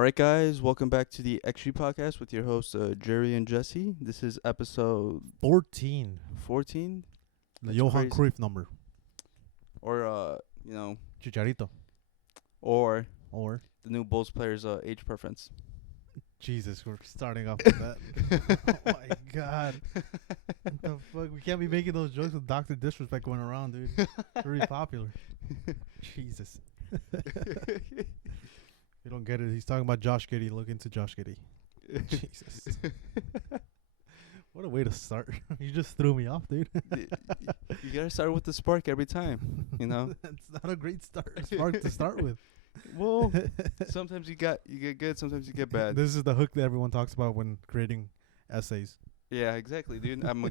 All right, guys, welcome back to the XG podcast with your hosts Jerry and Jesse. This is episode 14. 14. The That's Johan crazy. Cruyff number. Or Chicharito. or Or the new Bulls players' age preference. Jesus, we're starting off with that. Oh my god. What the fuck? We can't be making those jokes with Dr. Disrespect going around, dude. It's very popular. Jesus. You don't get it. He's talking about Josh Giddey. Look into Josh Giddey. Jesus. What a way to start. You just threw me off, dude. You gotta start with the spark every time, you know. That's not a great spark to start with. Well, sometimes you get good, sometimes you get bad. This is the hook that everyone talks about when creating essays. Yeah, exactly, dude. I'm a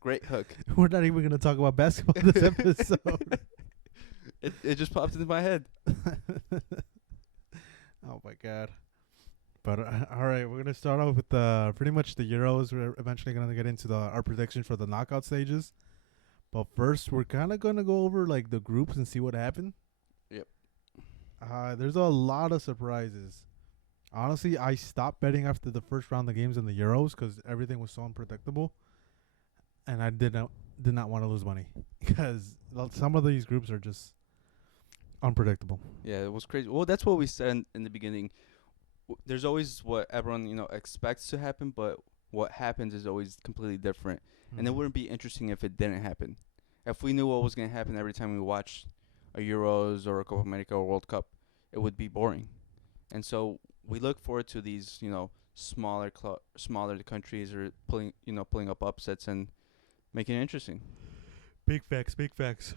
great hook. We're not even going to talk about basketball this episode. It just popped into my head. Oh, my God. But, all right, we're going to start off with pretty much the Euros. We're eventually going to get into our prediction for the knockout stages. But first, we're kind of going to go over, like, the groups and see what happened. Yep. There's a lot of surprises. Honestly, I stopped betting after the first round of games in the Euros because everything was so unpredictable. And I did not want to lose money because some of these groups are just unpredictable. Yeah, it was crazy. Well, that's what we said in the beginning. There's always what everyone expects to happen, but what happens is always completely different. And it wouldn't be interesting if it didn't happen. If we knew what was going to happen every time we watched a Euros or a Copa America or World Cup, it would be boring. And so we look forward to these, smaller countries or pulling up upsets and making it interesting. Big facts.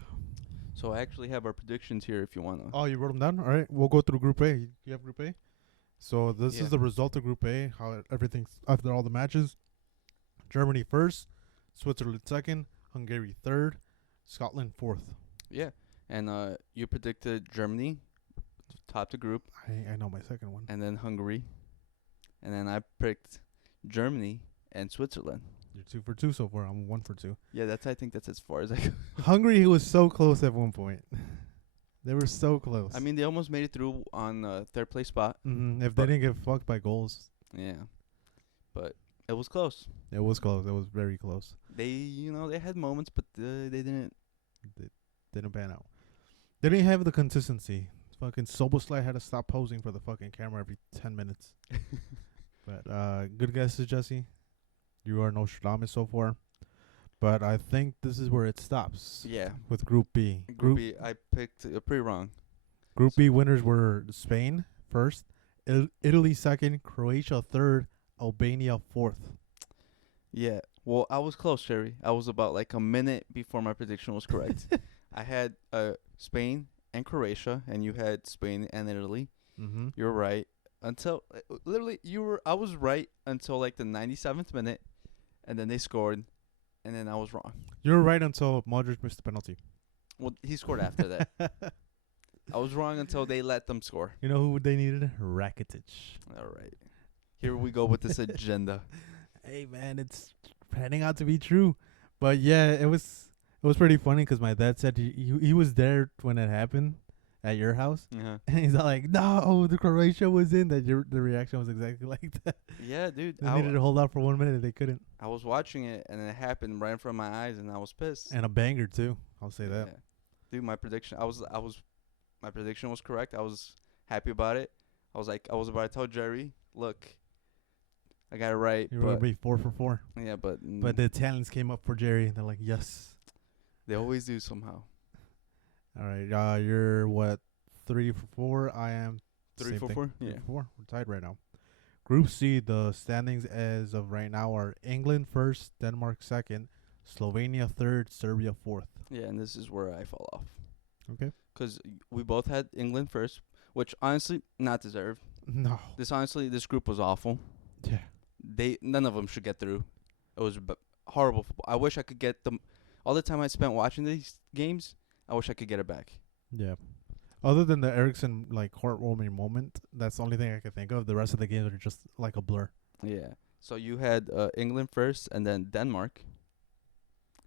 So I actually have our predictions here if you want to. Oh, you wrote them down? All right, we'll go through Group A. You have Group A? So this Yeah. is the result of Group A, how everything's after all the matches. Germany first, Switzerland second, Hungary third, Scotland fourth. Yeah. And you predicted Germany, top the group, I know my second one. and then Hungary. And then I picked Germany and Switzerland. You're 2 for 2 so far. I'm 1 for 2. Yeah, I think that's as far as I go. Hungary was so close at one point. They were so close. I mean, they almost made it through on third place spot. If they didn't get fucked by goals, Yeah. But it was close. it was close. It was very close. They had moments, but they didn't. Didn't pan out. They didn't have the consistency. Fucking Soboslai had to stop posing for the fucking camera every 10 minutes. But good guesses, Jesse. You are Nostradamus so far. But I think this is where it stops. Yeah. With Group B. Group B, I picked pretty wrong. Group B winners were Spain first, Italy second, Croatia third, Albania fourth. Yeah. Well, I was close, Sherry. I was about like a minute before my prediction was correct. I had Spain and Croatia, and you had Spain and Italy. Mm-hmm. You're right. Until literally I was right until like the 97th minute, and then they scored, and then I was wrong. You were right until Modric missed the penalty. Well, he scored after that. I was wrong until they let them score. You know who they needed? Rakitic. All right. Here we go with this agenda. Hey man, it's panning out to be true. But yeah, it was pretty funny because my dad said he was there when it happened at your house, Uh-huh. and he's like, "No, the Croatia was in." The reaction was exactly like that. Yeah, dude. They needed to hold out for 1 minute, and they couldn't. I was watching it, and it happened right in front of my eyes, and I was pissed. And a banger too. I'll say that. Yeah. Dude, my prediction. My prediction was correct. I was happy about it. I was about to tell Jerry, look, I got it right. You were gonna be 4 for 4. Yeah, but But the Italians came up for Jerry, and they're like, "Yes." they always do somehow. All right, you're what, 3 for 4? I am 3 same for thing. 4? 3 Yeah. for 4. We're tied right now. Group C, the standings as of right now are England first, Denmark second, Slovenia third, Serbia fourth. Yeah, and this is where I fall off. Okay. Because we both had England first, which honestly not deserved. No. This group was awful. Yeah. None of them should get through. It was horrible football. I wish I could get them. All the time I spent watching these games, I wish I could get it back. Yeah. Other than the Ericsson heartwarming moment, that's the only thing I can think of. The rest of the games are just like a blur. Yeah. So you had England first, and then Denmark,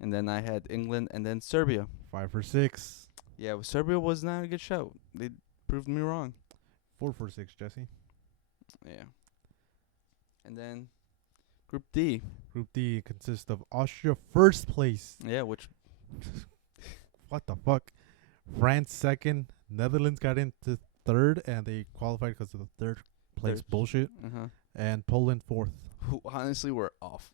and then I had England, and then Serbia. 5 for 6. Yeah, Serbia was not a good shout. They proved me wrong. 4 for 6, Jesse. Yeah. And then Group D. Group D consists of Austria first place. Yeah, which What the fuck? France second. Netherlands got into third, and they qualified because of the third place Third. bullshit. uh-huh. And Poland fourth. Who honestly were off.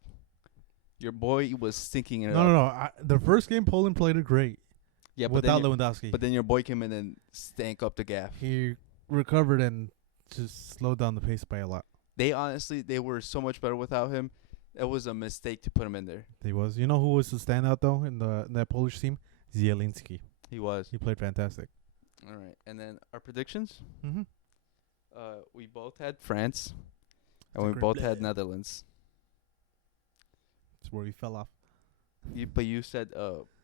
Your boy was stinking it No, up. no, no. The first game, Poland played it great. Yeah, without Lewandowski. but then your boy came in and stank up the gaff. He recovered and just slowed down the pace by a lot. They were so much better without him. It was a mistake to put him in there. He was. You know who was the standout though in that Polish team? Zielinski. He was. He played fantastic. All right, and then our predictions. Mm-hmm. We both had France, and It's we a both great had bleh. Netherlands. That's where we fell off. But you said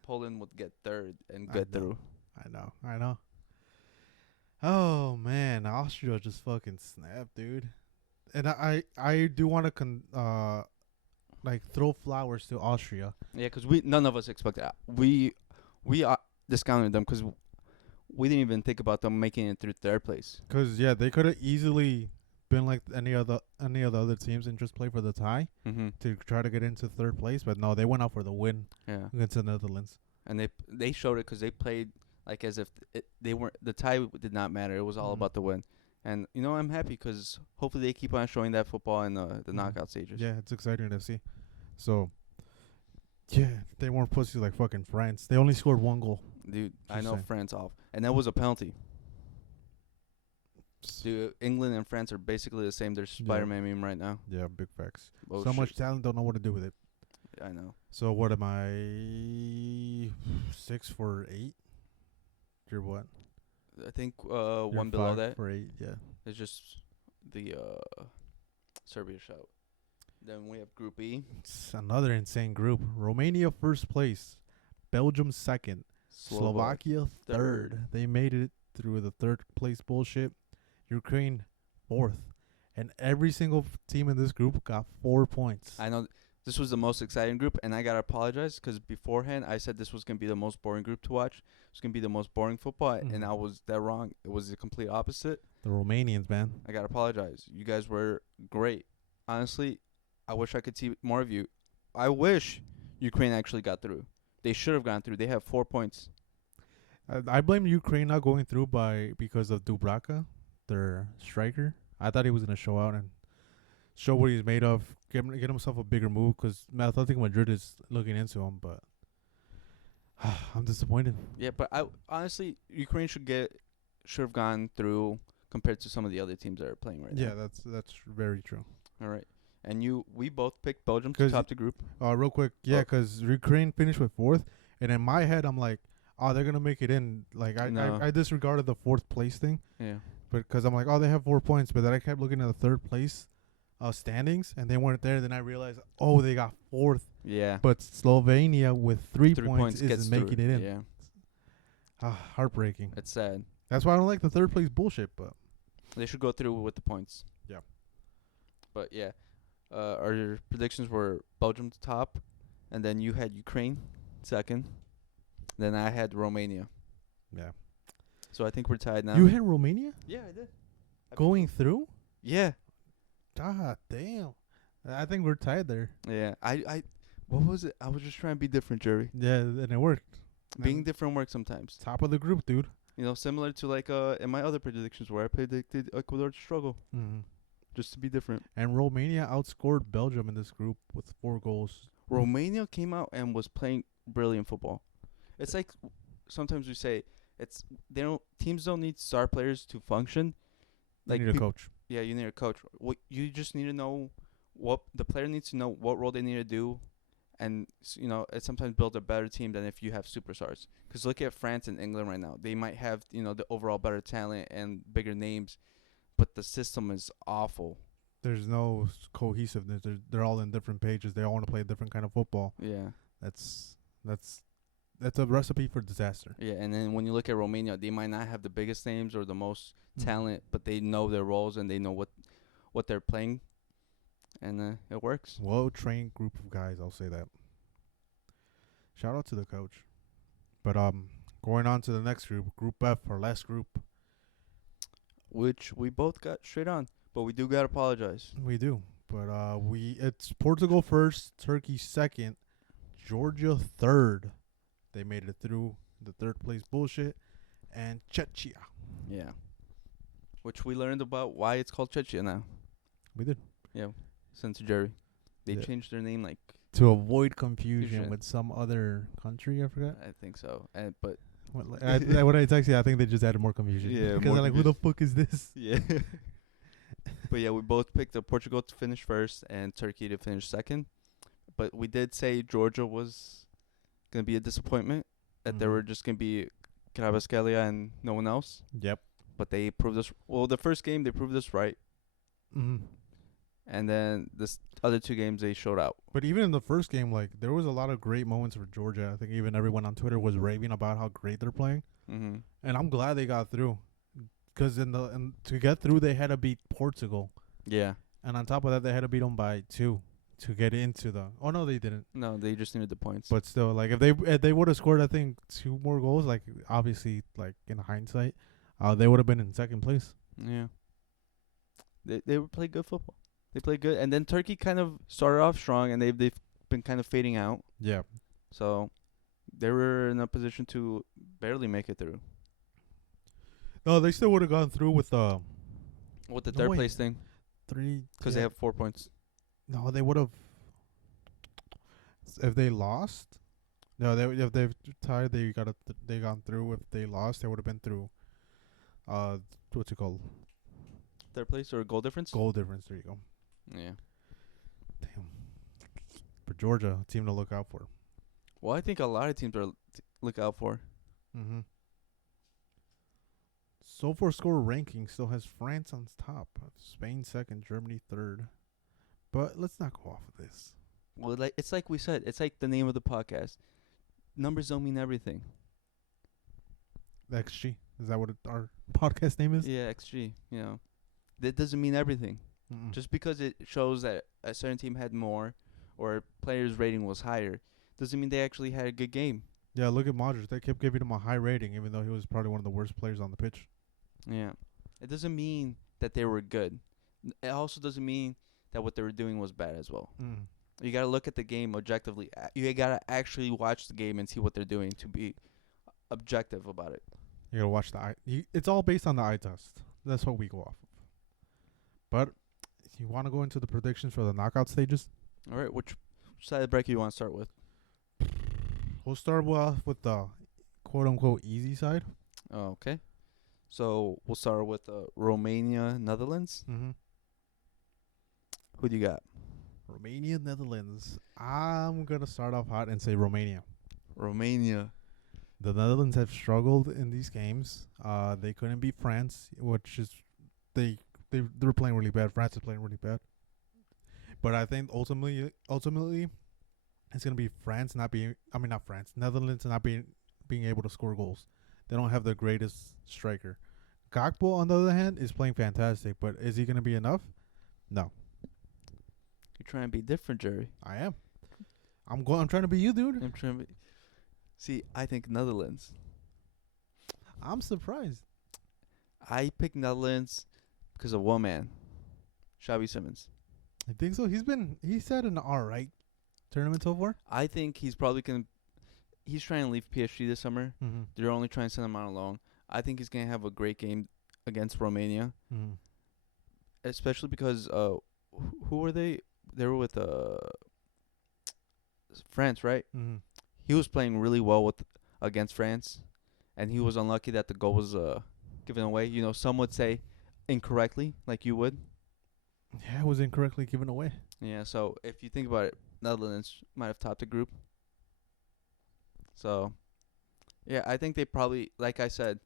Poland would get third and I get know. through. I know. Oh man, Austria just fucking snapped, dude. And I do want to throw flowers to Austria. Yeah, because none of us expected that. We discounted them because we didn't even think about them making it through third place. Cause yeah, they could have easily been like any of the other teams and just play for the tie Mm-hmm. to try to get into third place. But no, they went out for the win Yeah, against the Netherlands. and they showed it because they played like as if they weren't. The tie did not matter. It was all Mhm. about the win. And I'm happy because hopefully they keep on showing that football in the Mhm. knockout stages. Yeah, it's exciting to see. So yeah, they weren't pussies like fucking France. They only scored one goal. Dude, I Just know saying. France off, and that was a penalty. Dude, England and France are basically the same. They're Spider-Man meme right now. Yeah, big facts. Oh, So shit. much talent, don't know what to do with it. I know. So what am I? 6 for 8. You're what? I think You're one below 5 that for 8. Yeah. is just the Serbia shout. Then we have Group E. It's another insane group. Romania first place, Belgium second, Slovakia third. They made it through the third place bullshit. Ukraine fourth, and every single team in this group got 4 points. I know this was the most exciting group, and I gotta apologize because beforehand I said this was gonna be the most boring group to watch. It's gonna be the most boring football, Mhm. and I was that wrong. It was the complete opposite. The Romanians, man. I gotta apologize. You guys were great. Honestly, I wish I could see more of you. I wish Ukraine actually got through. They should have gone through. They have 4 points. I blame Ukraine not going through because of Dubravka, their striker. I thought he was gonna show out and show what he's made of, get himself a bigger move because Athletic Madrid is looking into him. But I'm disappointed. Yeah, but I honestly Ukraine should have gone through compared to some of the other teams that are playing right Yeah, now. that's very true. All right. And we both picked Belgium to 'Cause top the group. Real quick, yeah, Oh. because Ukraine finished with fourth, and in my head I'm like, oh, they're gonna make it in. Like No. I disregarded the fourth place thing, Yeah. but because I'm like, oh, they have 4 points, but then I kept looking at the third place standings, and they weren't there. Then I realized, oh, they got fourth, Yeah. but Slovenia with 3 3 points gets isn't making through. it in. Yeah. Heartbreaking. It's sad. That's why I don't like the third place bullshit. But They should go through with the points. Yeah. But yeah. Our predictions were Belgium to top, and then you had Ukraine second. Then I had Romania. yeah, So I think we're tied now. you hit Romania Yeah, I did. going through. Yeah. God damn. I think we're tied there. Yeah. I what was it? I was just trying to be different, Jerry. Yeah, and it worked. Being And different works sometimes. top of the group, dude. Similar to like in my other predictions where I predicted Ecuador to struggle Mm-hmm. just to be different. And Romania outscored Belgium in this group with 4 goals. Romania came out and was playing brilliant football. It's like sometimes we say teams don't need star players to function. Like Like need a coach. yeah, you need a coach. What you just need to know what the player needs to know what role they need to do, and it sometimes build a better team than if you have superstars. Because look at France and England right now. They might have the overall better talent and bigger names, but the system is awful. There's no cohesiveness. They're all in different pages. They all want to play a different kind of football. Yeah. That's a recipe for disaster. Yeah, and then when you look at Romania, they might not have the biggest names or the most talent, but they know their roles and they know what they're playing, and it works. Well-trained group of guys, I'll say that. Shout out to the coach. But going on to the next group, Group F, our last group. Which we both got straight on. But we do gotta apologize. We do. But it's Portugal first, Turkey second, Georgia third. They made it through the third place bullshit, and Czechia. Yeah. Which we learned about why it's called Czechia now. We did. Yeah. Since Jerry. They Yeah. changed their name like To avoid confusion Confusion. with some other country, I forgot. I think so. But When I text you, I think they just added more confusion. Yeah, because more they're like, who the fuck is this? yeah. But yeah, we both picked Portugal to finish first and Turkey to finish second. But we did say Georgia was gonna be a disappointment. That there Mhm. were just gonna be Kravaskelia and no one else. Yep. But they proved us. Well, the first game they proved us right, hmm and then this other two games they showed out. But even in the first game, like there was a lot of great moments for Georgia. I think even everyone on Twitter was raving about how great they're playing, Mm-hmm. and I'm glad they got through. Because to get through, they had to beat Portugal, Yeah. and on top of that, they had to beat them by 2 to get into the. Oh no, they didn't. No, they just needed the points. But still, like if they would have scored, I think 2 more goals. Like obviously, like in hindsight, they would have been in second place. Yeah. They played good football. They played good, and then Turkey kind of started off strong, and they've been kind of fading out. Yeah. So they were in a position to barely make it through. No, they still would have gone through with With the No, third wait. place thing, 3 because they have 4 points. No, they would have. If they lost, no, if they've tied, they gone through. If they lost, they would have been through. What's it called? Third place or goal difference? Goal difference. There you go. Yeah. Damn. For Georgia, a team to look out for. Well, I think a lot of teams are look out for. Mm-hmm. So far, score ranking still has France on top, Spain second, Germany third. But let's not go off of this. Well, it's like we said. It's like the name of the podcast. Numbers don't mean everything. XG, is that what our podcast name is? Yeah, XG. You know, that doesn't mean everything. Mm-mm. Just because it shows that a certain team had more, or players' rating was higher, doesn't mean they actually had a good game. Yeah, look at Modric. They kept giving him a high rating, even though he was probably one of the worst players on the pitch. Yeah, it doesn't mean that they were good. It also doesn't mean that what they were doing was bad as well. Mm. You gotta look at the game objectively. You gotta actually watch the game and see what they're doing to be objective about it. You gotta watch the eye. It's all based on the eye test. That's what we go off of. But you want to go into the predictions for the knockout stages? All right, which side of the bracket you want to start with? We'll start off with the quote-unquote easy side. Oh, okay. So we'll start with Romania, Netherlands. Mm-hmm. Who do you got? Romania, Netherlands. I'm going to start off hot and say Romania. Romania. The Netherlands have struggled in these games. They couldn't beat France, which is they were playing really bad. France is playing really bad. But I think ultimately it's gonna be Netherlands not being able to score goals. They don't have the greatest striker. Gakpo, on the other hand, is playing fantastic, but is he gonna be enough? No. You're trying to be different, Jerry. I am. I'm trying to be you, dude. I'm trying to be. See, I think Netherlands. I'm surprised. I picked Netherlands because of one man, Xavi Simons. I think so. He's had an alright tournament so far. I think he's probably he's trying to leave PSG this summer. Mm-hmm. They're only trying to send him out alone. I think he's gonna have a great game against Romania, Mm-hmm. especially because who were they? They were with France, right? Mm-hmm. He was playing really well against France, and he was unlucky that the goal was given away. You know, some would say incorrectly, like you would. Yeah, it was incorrectly given away. Yeah, so if you think about it, Netherlands might have topped the group. So, yeah, I think they probably, like I said,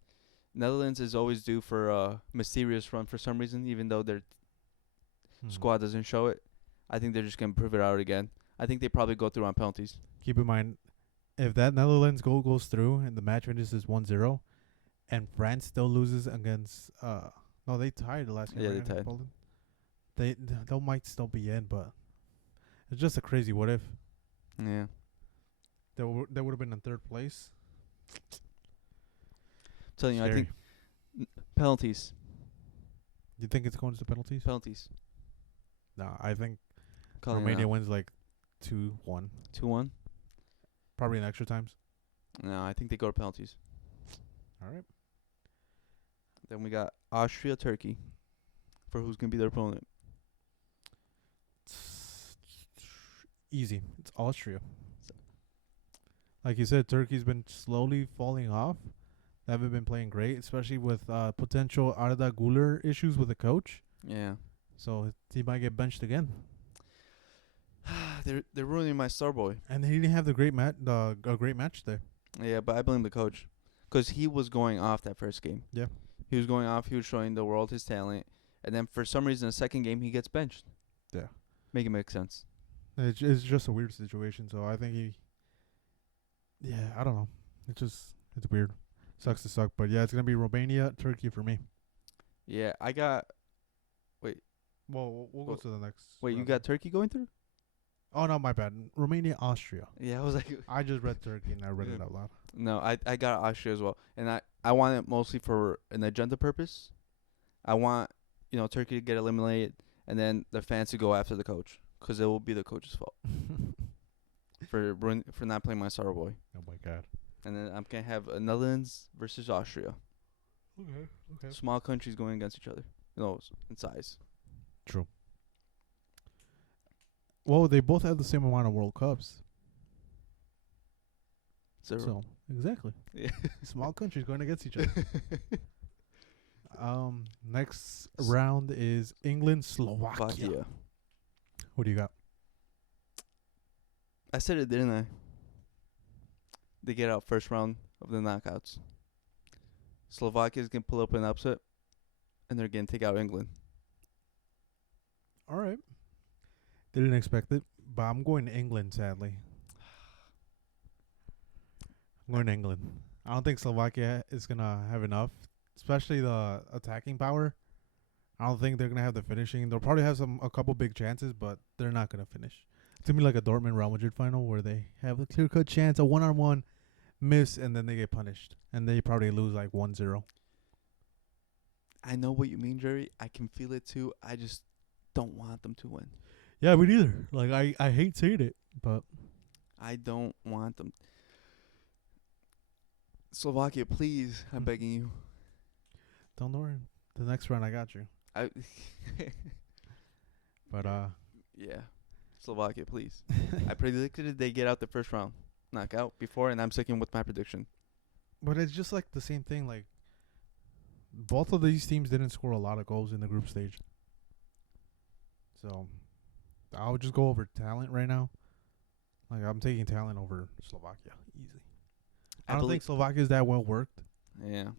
Netherlands is always due for a mysterious run for some reason, even though their squad doesn't show it. I think they're just going to prove it out again. I think they probably go through on penalties. Keep in mind, if that Netherlands goal goes through and the match finishes 1-0, and France still loses against no, they tied the last game. Yeah, right, they tied. Poland? They might still be in, but it's just a crazy what if. Yeah. They would have been in third place. I'm telling you, I Scary. think penalties. You think it's going to penalties? Penalties. No, I think Calling Romania wins like 2-1. 2-1. Probably in extra times. No, I think they go to penalties. All right. Then we got Austria, Turkey, for who's gonna be their opponent. Easy. It's Austria. Like you said, Turkey's been slowly falling off. They haven't been playing great, especially with potential Arda Güler issues with the coach. Yeah. So he might get benched again. They're ruining my star boy. And he didn't have a great match there. Yeah, but I blame the coach, 'cause he was going off that first game. Yeah. He was going off. He was showing the world his talent, and then for some reason, the second game he gets benched. Yeah. Make it make sense. It's just a weird situation. So I think yeah, I don't know. It's weird. Sucks to suck, but yeah, it's gonna be Romania, Turkey for me. Yeah, I got. Well, we'll go to the next. Wait, you round. got Turkey going through? Oh no, my bad. Romania, Austria. Yeah, I was like, I just read Turkey and I read it out loud. no, I got Austria as well, and I want it mostly for an agenda purpose. I want Turkey to get eliminated, and then the fans to go after the coach, 'cause it will be the coach's fault for not playing my star boy. Oh my god. And then I'm gonna have Netherlands versus Austria. Okay. Small countries going against each other, in size. True. Well, they both have the same amount of World Cups. So exactly. Yeah. Small countries going against each other. Next round is England, Slovakia. What do you got? I said it, didn't I? They get out first round of the knockouts. Slovakia's gonna pull up an upset, and they're gonna take out England. All right. Didn't expect it, but I'm going to England, sadly. I'm going to England. I don't think Slovakia is going to have enough, especially the attacking power. I don't think they're going to have the finishing. They'll probably have a couple big chances, but they're not going to finish. It's going to be like a Dortmund Real Madrid final where they have a clear-cut chance, a one-on-one miss, and then they get punished. And they probably lose like 1-0. I know what you mean, Jerry. I can feel it too. I just don't want them to win. Yeah, me neither. Like, I hate saying it, but I don't want them. Slovakia, please. I'm begging you. don't worry. The next round, I got you. But, yeah. Slovakia, please. I predicted they get out the first round knockout before, and I'm sticking with my prediction. But it's just like the same thing. Like, both of these teams didn't score a lot of goals in the group stage. So, I would just go over talent right now. Like, I'm taking talent over Slovakia. Easy. I don't think Slovakia is that well worked. Yeah.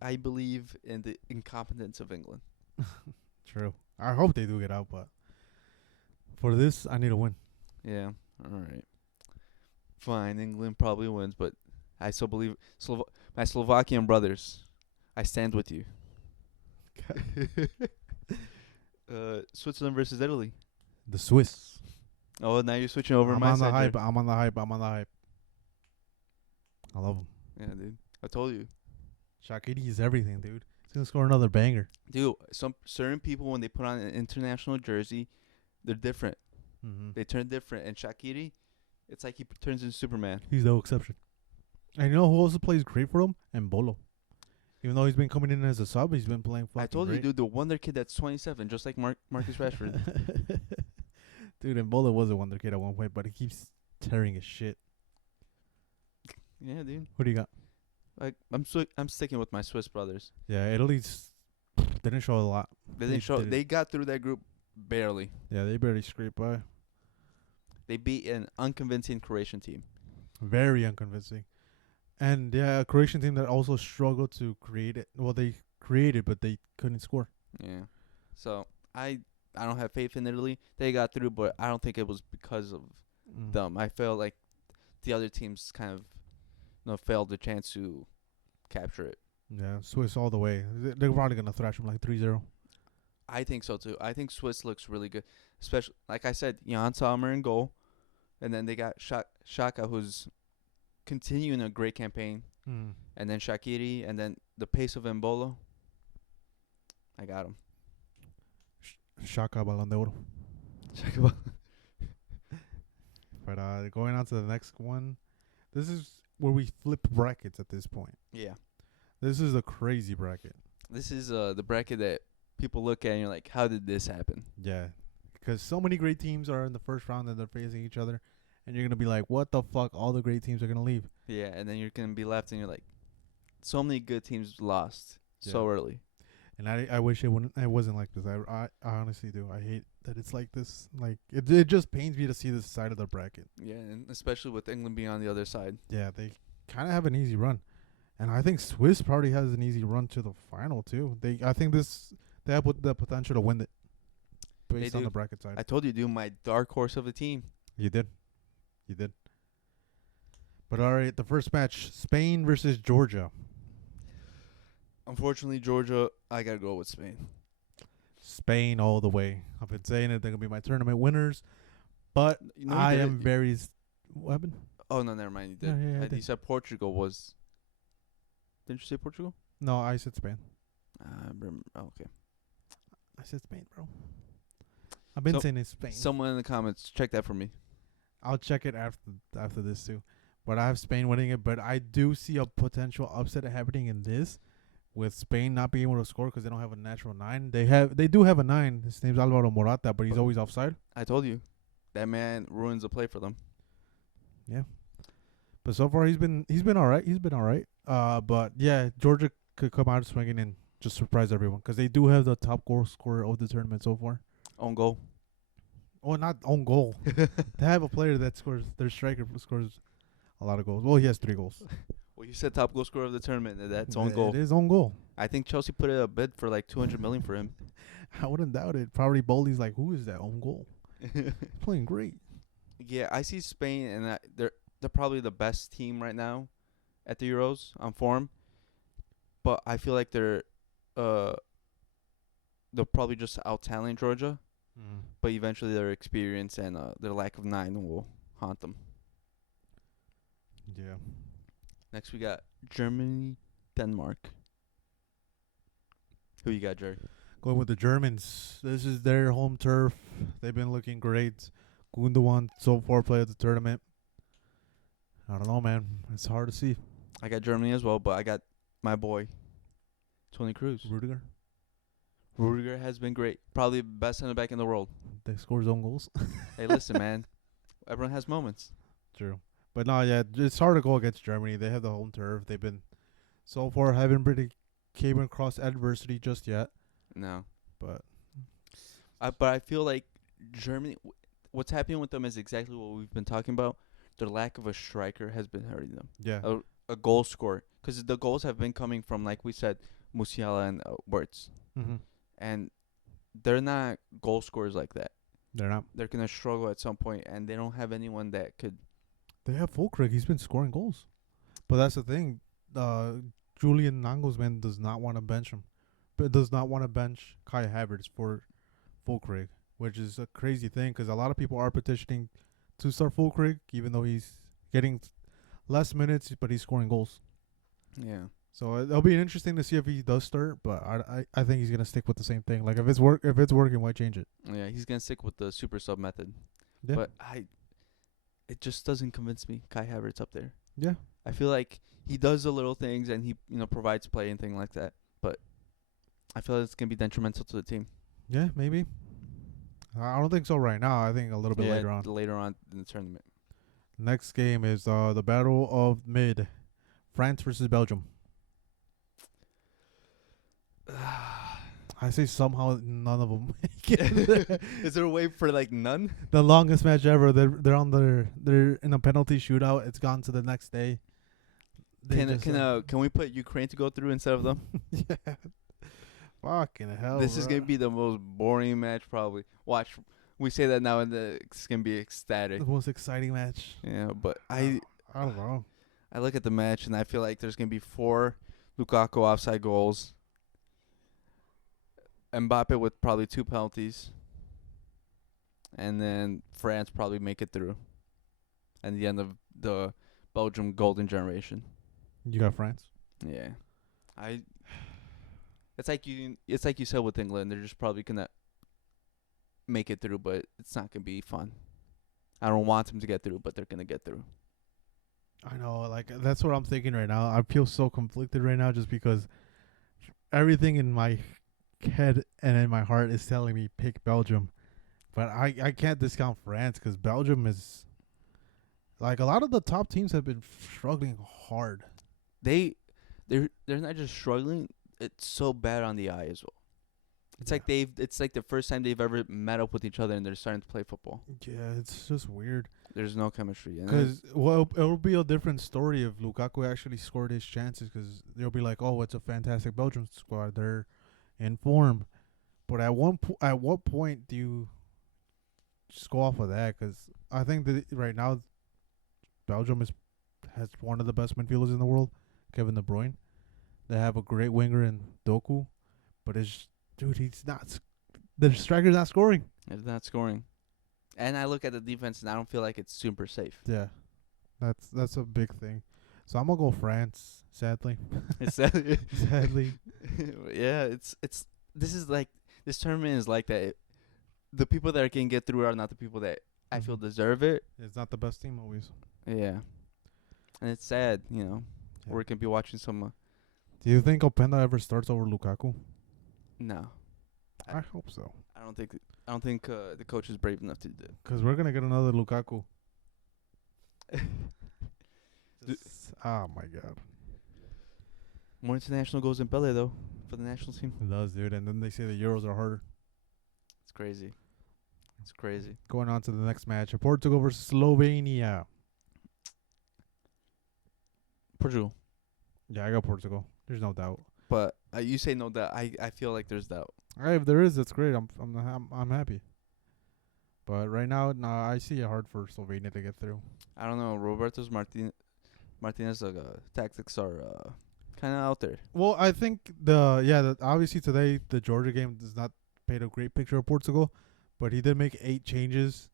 I believe in the incompetence of England. True. I hope they do get out, but for this, I need a win. Yeah. All right. Fine. England probably wins, but I still believe my Slovakian brothers. I stand with you. Switzerland versus Italy. The Swiss. Oh, now you're switching over. I'm my on the side, hype. Jared. I'm on the hype. I love him. Yeah, dude. I told you. Shaqiri is everything, dude. He's going to score another banger. Dude, some certain people, when they put on an international jersey, they're different. Mm-hmm. They turn different. And Shaqiri, it's like he turns into Superman. He's no exception. And you know who also plays great for him? Mbolo. Even though he's been coming in as a sub, he's been playing fucking I told great. you, dude, the wonder kid that's 27, just like Marcus Rashford. Dude, Mbolo was a wonder kid at one point, but he keeps tearing his shit. Yeah, dude. What do you got? Like I'm sticking with my Swiss brothers. Yeah, Italy's didn't show a lot. They didn't show. They got through that group barely. Yeah, they barely scraped by. They beat an unconvincing Croatian team. Very unconvincing. And yeah, a Croatian team that also struggled to create it. Well, they created, but they couldn't score. Yeah. So I don't have faith in Italy. They got through, but I don't think it was because of them. I felt like the other teams kind of failed the chance to capture it. Yeah, Swiss all the way. They're probably going to thrash them like 3-0. I think so, too. I think Swiss looks really good. Especially, like I said, Jan Sommer in goal. And then they got Xhaka, who's continuing a great campaign. And then Shaqiri. And then the pace of Embolo. I got him. Shaka Balón de Oro. But going on to the next one, this is where we flip brackets at this point. Yeah. This is a crazy bracket. This is the bracket that people look at and you're like, how did this happen? Yeah, because so many great teams are in the first round and they're facing each other, and you're gonna be like, what the fuck? All the great teams are gonna leave. Yeah, and then you're gonna be left and you're like, so many good teams lost so early. And I wish it wouldn't. It wasn't like this. I honestly do. I hate that it's like this. Like it just pains me to see this side of the bracket. Yeah, and especially with England being on the other side. Yeah, they kind of have an easy run, and I think Swiss probably has an easy run to the final too. I think they have the potential to win it based on the bracket side. I told you, dude, my dark horse of the team. You did. But all right, the first match, Spain versus Georgia. Unfortunately, Georgia, I gotta go with Spain. Spain all the way. I've been saying it. They're gonna be my tournament winners, but I am very. What happened? Oh no, never mind. You did. Yeah, You said Portugal was. Didn't you say Portugal? No, I said Spain. Okay. I said Spain, bro. I've been saying it's Spain. Someone in the comments, check that for me. I'll check it after this too. But I have Spain winning it. But I do see a potential upset happening in this, with Spain not being able to score because they don't have a natural 9. They do have a 9. His name's Alvaro Morata, but he's always offside. I told you, that man ruins the play for them. Yeah. But so far he's been all right. But yeah, Georgia could come out swinging and just surprise everyone because they do have the top goal scorer of the tournament so far. Own goal. Oh, not own goal. They have a player that scores. Their striker scores a lot of goals. Well, he has 3 goals. Well, you said top goal scorer of the tournament. And that's own goal. It is own goal. I think Chelsea put a bid for like 200 million for him. I wouldn't doubt it. Probably Boldy's like, who is that own goal? He's playing great. Yeah, I see Spain, and they're probably the best team right now at the Euros on form. But I feel like they'll probably just out-talent Georgia. Mm. But eventually their experience and their lack of 9 will haunt them. Yeah. Next we got Germany, Denmark. Who you got, Jerry? Going with the Germans. This is their home turf. They've been looking great. Gundogan so far played at the tournament. I don't know, man. It's hard to see. I got Germany as well, but I got my boy, Toni Kroos. Rudiger has been great. Probably the best center back in the world. They score his own goals. Hey, listen, man. Everyone has moments. True. But no, yeah, it's hard to go against Germany. They have the home turf. They've been, so far, haven't really came across adversity just yet. No. But I feel like Germany, what's happening with them is exactly what we've been talking about. Their lack of a striker has been hurting them. yeah. A goal scorer. Because the goals have been coming from, like we said, Musiala and Wirtz. Mm-hmm. And they're not goal scorers like that. They're not. They're going to struggle at some point, and they don't have anyone that could. They have Fulkrug. He's been scoring goals. But that's the thing. Julian Nagelsmann does not want to bench him. But does not want to bench Kai Havertz for Fulkrug, which is a crazy thing because a lot of people are petitioning to start Fulkrug, even though he's getting less minutes, but he's scoring goals. Yeah. So it'll be interesting to see if he does start, but I think he's gonna stick with the same thing. Like if it's working, why change it? Yeah, he's gonna stick with the super sub method. Yeah. But it just doesn't convince me. Kai Havertz up there. Yeah. I feel like he does the little things and he provides play and things like that. But I feel like it's gonna be detrimental to the team. Yeah, maybe. I don't think so right now. I think a little bit later on. Later on in the tournament. Next game is the Battle of Mid, France versus Belgium. I say somehow none of them make it. Is there a way for like none? The longest match ever. They're in a penalty shootout. It's gone to the next day. Can we put Ukraine to go through instead of them? Yeah. Fucking hell. This is gonna be the most boring match probably. Watch, we say that now and it's gonna be ecstatic. The most exciting match. Yeah, but I don't know. I look at the match and I feel like there's gonna be 4 Lukaku offside goals. Mbappe with probably 2 penalties. And then France probably make it through. And the end of the Belgium golden generation. You got France? Yeah. It's like you said with England. They're just probably gonna make it through, but it's not gonna be fun. I don't want them to get through, but they're gonna get through. I know, like that's what I'm thinking right now. I feel so conflicted right now just because everything in my head and in my heart is telling me pick Belgium, but I can't discount France because Belgium is like a lot of the top teams have been struggling hard. They're not just struggling. It's so bad on the eye as well. It's like it's like the first time they've ever met up with each other and they're starting to play football. Yeah, it's just weird. There's no chemistry. Because well, it'll be a different story if Lukaku actually scored his chances. Because they'll be like, oh, it's a fantastic Belgium squad. They're in form. But at what point do you just go off of that? Because I think that right now Belgium has one of the best midfielders in the world, Kevin De Bruyne. They have a great winger in Doku, but he's not. The striker's not scoring. It's not scoring. And I look at the defense and I don't feel like it's super safe. Yeah, that's a big thing. So I'm gonna go France. Sadly, sadly. Yeah, it's this tournament is like that. The people that can get through are not the people that I feel deserve it. It's not the best team always. Yeah, and it's sad, Yeah. We're gonna be watching some. Do you think Openda ever starts over Lukaku? No, I hope so. I don't think the coach is brave enough to do it. Because we're gonna get another Lukaku. Oh my god. More international goals than Pele though for the national team. It does, dude. And then they say the Euros are harder. It's crazy. It's crazy. Going on to the next match: Portugal versus Slovenia. Portugal. Yeah, I got Portugal. There's no doubt. But you say no doubt. I feel like there's doubt. If there is, that's great. I'm happy. But right now, I see it hard for Slovenia to get through. I don't know. Roberto's Martinez tactics are kind of out there. Well, I think obviously today the Georgia game does not paint a great picture of Portugal, but he did make 8 changes.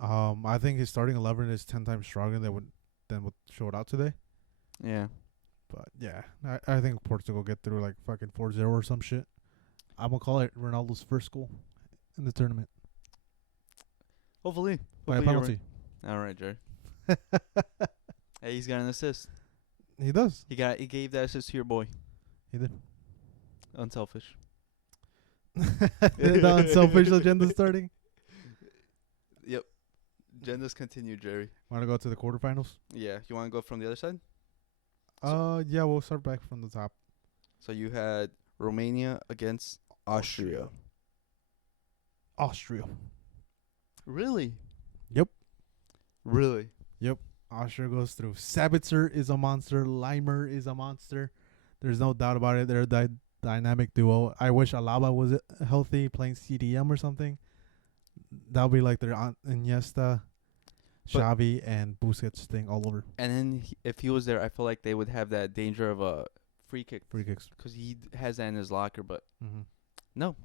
I think his starting 11 is 10 times stronger than what showed out today. Yeah. But yeah, I think Portugal get through like fucking 4-0 or some shit. I'm gonna call it Ronaldo's first goal in the tournament. Hopefully By a penalty. Right. All right, Jerry. Hey, he's got an assist. He does. He gave that assist to your boy. He did. Unselfish. The unselfish agenda starting. Yep. Agendas continue, Jerry. Want to go to the quarterfinals? Yeah. You want to go from the other side? Yeah, we'll start back from the top. So you had Romania against Austria. Really? Yep. Really? Yep. Austria goes through. Sabitzer is a monster. Leimer is a monster. There's no doubt about it. They're a dynamic duo. I wish Alaba was healthy, playing CDM or something. That would be like their Iniesta, Xavi, and Busquets thing all over. And then if he was there, I feel like they would have that danger of a free kick. Free kicks. Because he has that in his locker. But no.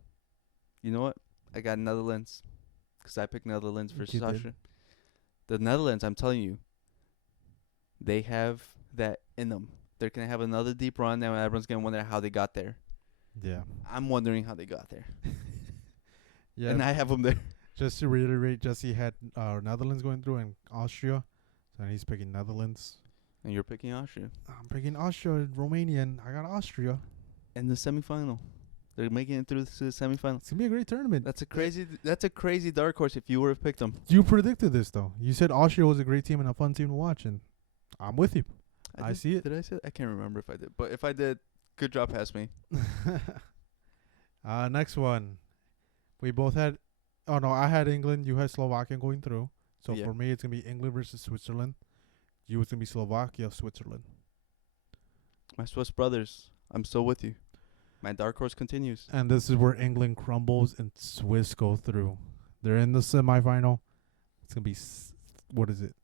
You know what? I got Netherlands. Because I picked Netherlands versus You Austria. The Netherlands, I'm telling you, they have that in them. They're going to have another deep run. Now everyone's going to wonder how they got there. Yeah. I'm wondering how they got there. Yeah. And I have them there. Just to reiterate, Jesse had Netherlands going through and Austria. So he's picking Netherlands. And you're picking Austria. I'm picking Austria and Romania, and I got Austria. In the semifinal. They're making it through to the semifinal. It's going to be a great tournament. That's a crazy dark horse if you would have picked them. You predicted this, though. You said Austria was a great team and a fun team to watch, and I'm with you. I see it. Did I say it? I can't remember if I did. But if I did, good job past me. Next one. We both had... Oh, no, I had England. You had Slovakia going through. So for me, it's going to be England versus Switzerland. You, it's going to be Slovakia, Switzerland. My Swiss brothers. I'm still with you. My dark horse continues. And this is where England crumbles and Swiss go through. They're in the semifinal. It's going to be, what is it?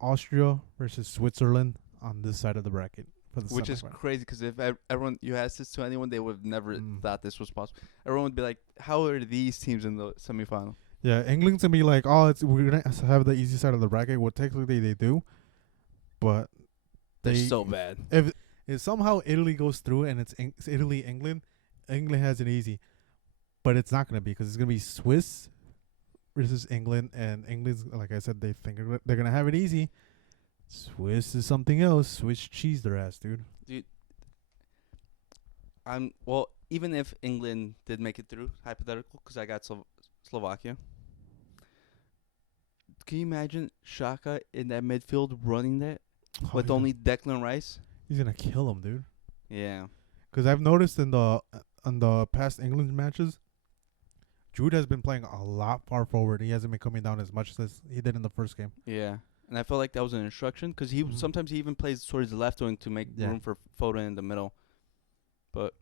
Austria versus Switzerland on this side of the bracket. For the Which is crazy because if everyone, you asked this to anyone, they would have never thought this was possible. Everyone would be like, how are these teams in the semifinal? Yeah, England's going to be like, we're going to have the easy side of the bracket. Well, technically they do. But they're so bad. If somehow Italy goes through and it's Italy, England, England has it easy, but it's not gonna be because it's gonna be Swiss versus England, and England's like I said, they think they're gonna have it easy. Swiss is something else. Swiss cheese their ass, dude. Dude, well. Even if England did make it through, hypothetical, because I got Slovakia. Can you imagine Shaka in that midfield running that with only Declan Rice? He's gonna kill him, dude. Yeah. Because I've noticed in the past England matches, Jude has been playing a lot far forward. He hasn't been coming down as much as he did in the first game. Yeah. And I felt like that was an instruction because sometimes he even plays towards the left wing to make room for Foden in the middle. But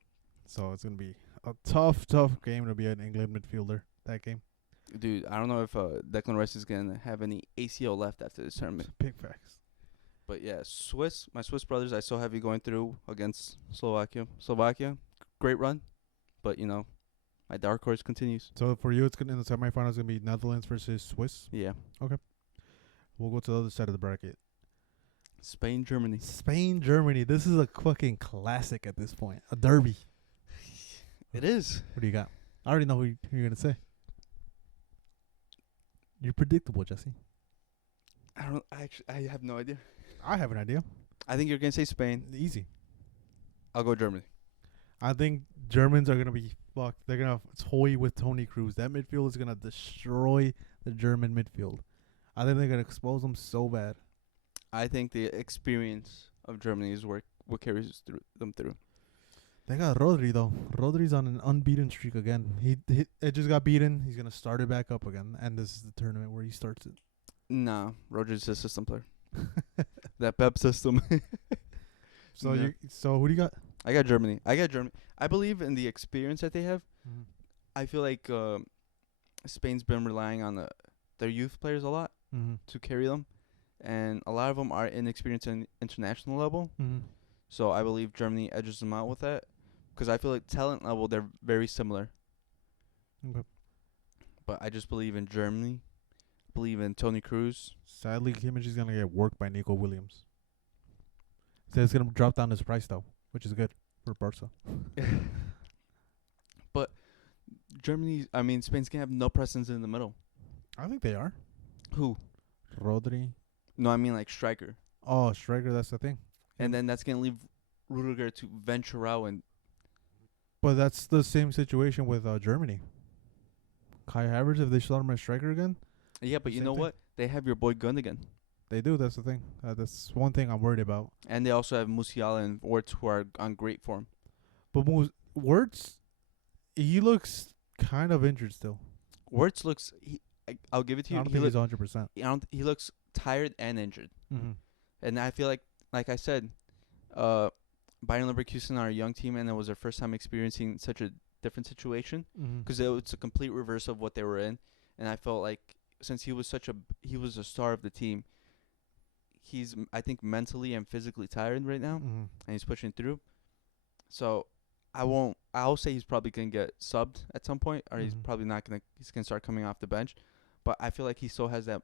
so it's gonna be a tough game to be an England midfielder. That game, dude, I don't know if Declan Rice is gonna have any ACL left after this tournament. Big facts. But yeah, my Swiss brothers, I saw heavy going through against Slovakia, great run, but my dark horse continues. So for you, it's gonna in the semifinals gonna be Netherlands versus Swiss. Yeah. Okay. We'll go to the other side of the bracket. Spain, Germany. This is a fucking classic at this point. A derby. It is. What do you got? I already know who you're gonna say. You're predictable, Jesse. I have no idea. I have an idea. I think you're gonna say Spain. Easy. I'll go Germany. I think Germans are gonna be fucked. They're gonna toy with Tony Cruz. That midfield is gonna destroy the German midfield. I think they're gonna expose them so bad. I think the experience of Germany is what carries them through. They got Rodri though. Rodri's on an unbeaten streak again. He just got beaten. He's gonna start it back up again, and this is the tournament where he starts it. Nah, Rodri's a system player. That Pep system. So who do you got? I got Germany. I believe in the experience that they have. Mm-hmm. I feel like Spain's been relying on their youth players a lot to carry them, and a lot of them are inexperienced in international level. Mm-hmm. So I believe Germany edges them out with that, because I feel like talent level they're very similar. Okay. But I just believe in Germany. Believe in Tony Cruz. Sadly, Kimmich is gonna get worked by Nico Williams. So it's gonna drop down his price though, which is good for Barca. But Spain's gonna have no presence in the middle. I think they are. Who? Rodri. No, I mean like striker. Oh, striker. That's the thing. And then that's gonna leave Rudiger to venture out and. But that's the same situation with Germany. Kai Havertz, if they start him as striker again. Yeah, but you know what? They have your boy Gundogan. They do. That's the thing. That's one thing I'm worried about. And they also have Musiala and Wirtz, who are on great form. But Wirtz, he looks kind of injured still. Wirtz looks. I'll give it to you. I don't think he's 100%. He looks tired and injured. Mm-hmm. And I feel like I said, Bayern Leverkusen are a young team, and it was their first time experiencing such a different situation, because it's a complete reverse of what they were in. And I felt like since he was a star of the team, he's I think mentally and physically tired right now, and he's pushing through. So I'll say he's probably gonna get subbed at some point, or he's probably not gonna. He's gonna start coming off the bench, but I feel like he still has a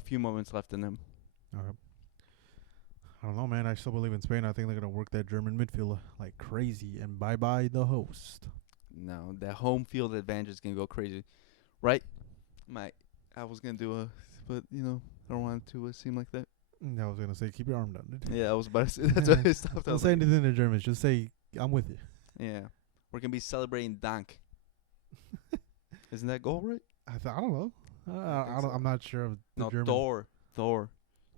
few moments left in him. Okay. I don't know, man. I still believe in Spain. I think they're gonna work that German midfield like crazy, and bye the host. No, that home field advantage is gonna go crazy, right? I was gonna do but I don't want it to seem like that. I was gonna say keep your arm down, dude. Yeah, I was about to say that's what I stopped. Don't say anything in German. Just say I'm with you. Yeah, we're gonna be celebrating Dank. Isn't that goal right? I don't know. I'm not sure of the German. Thor.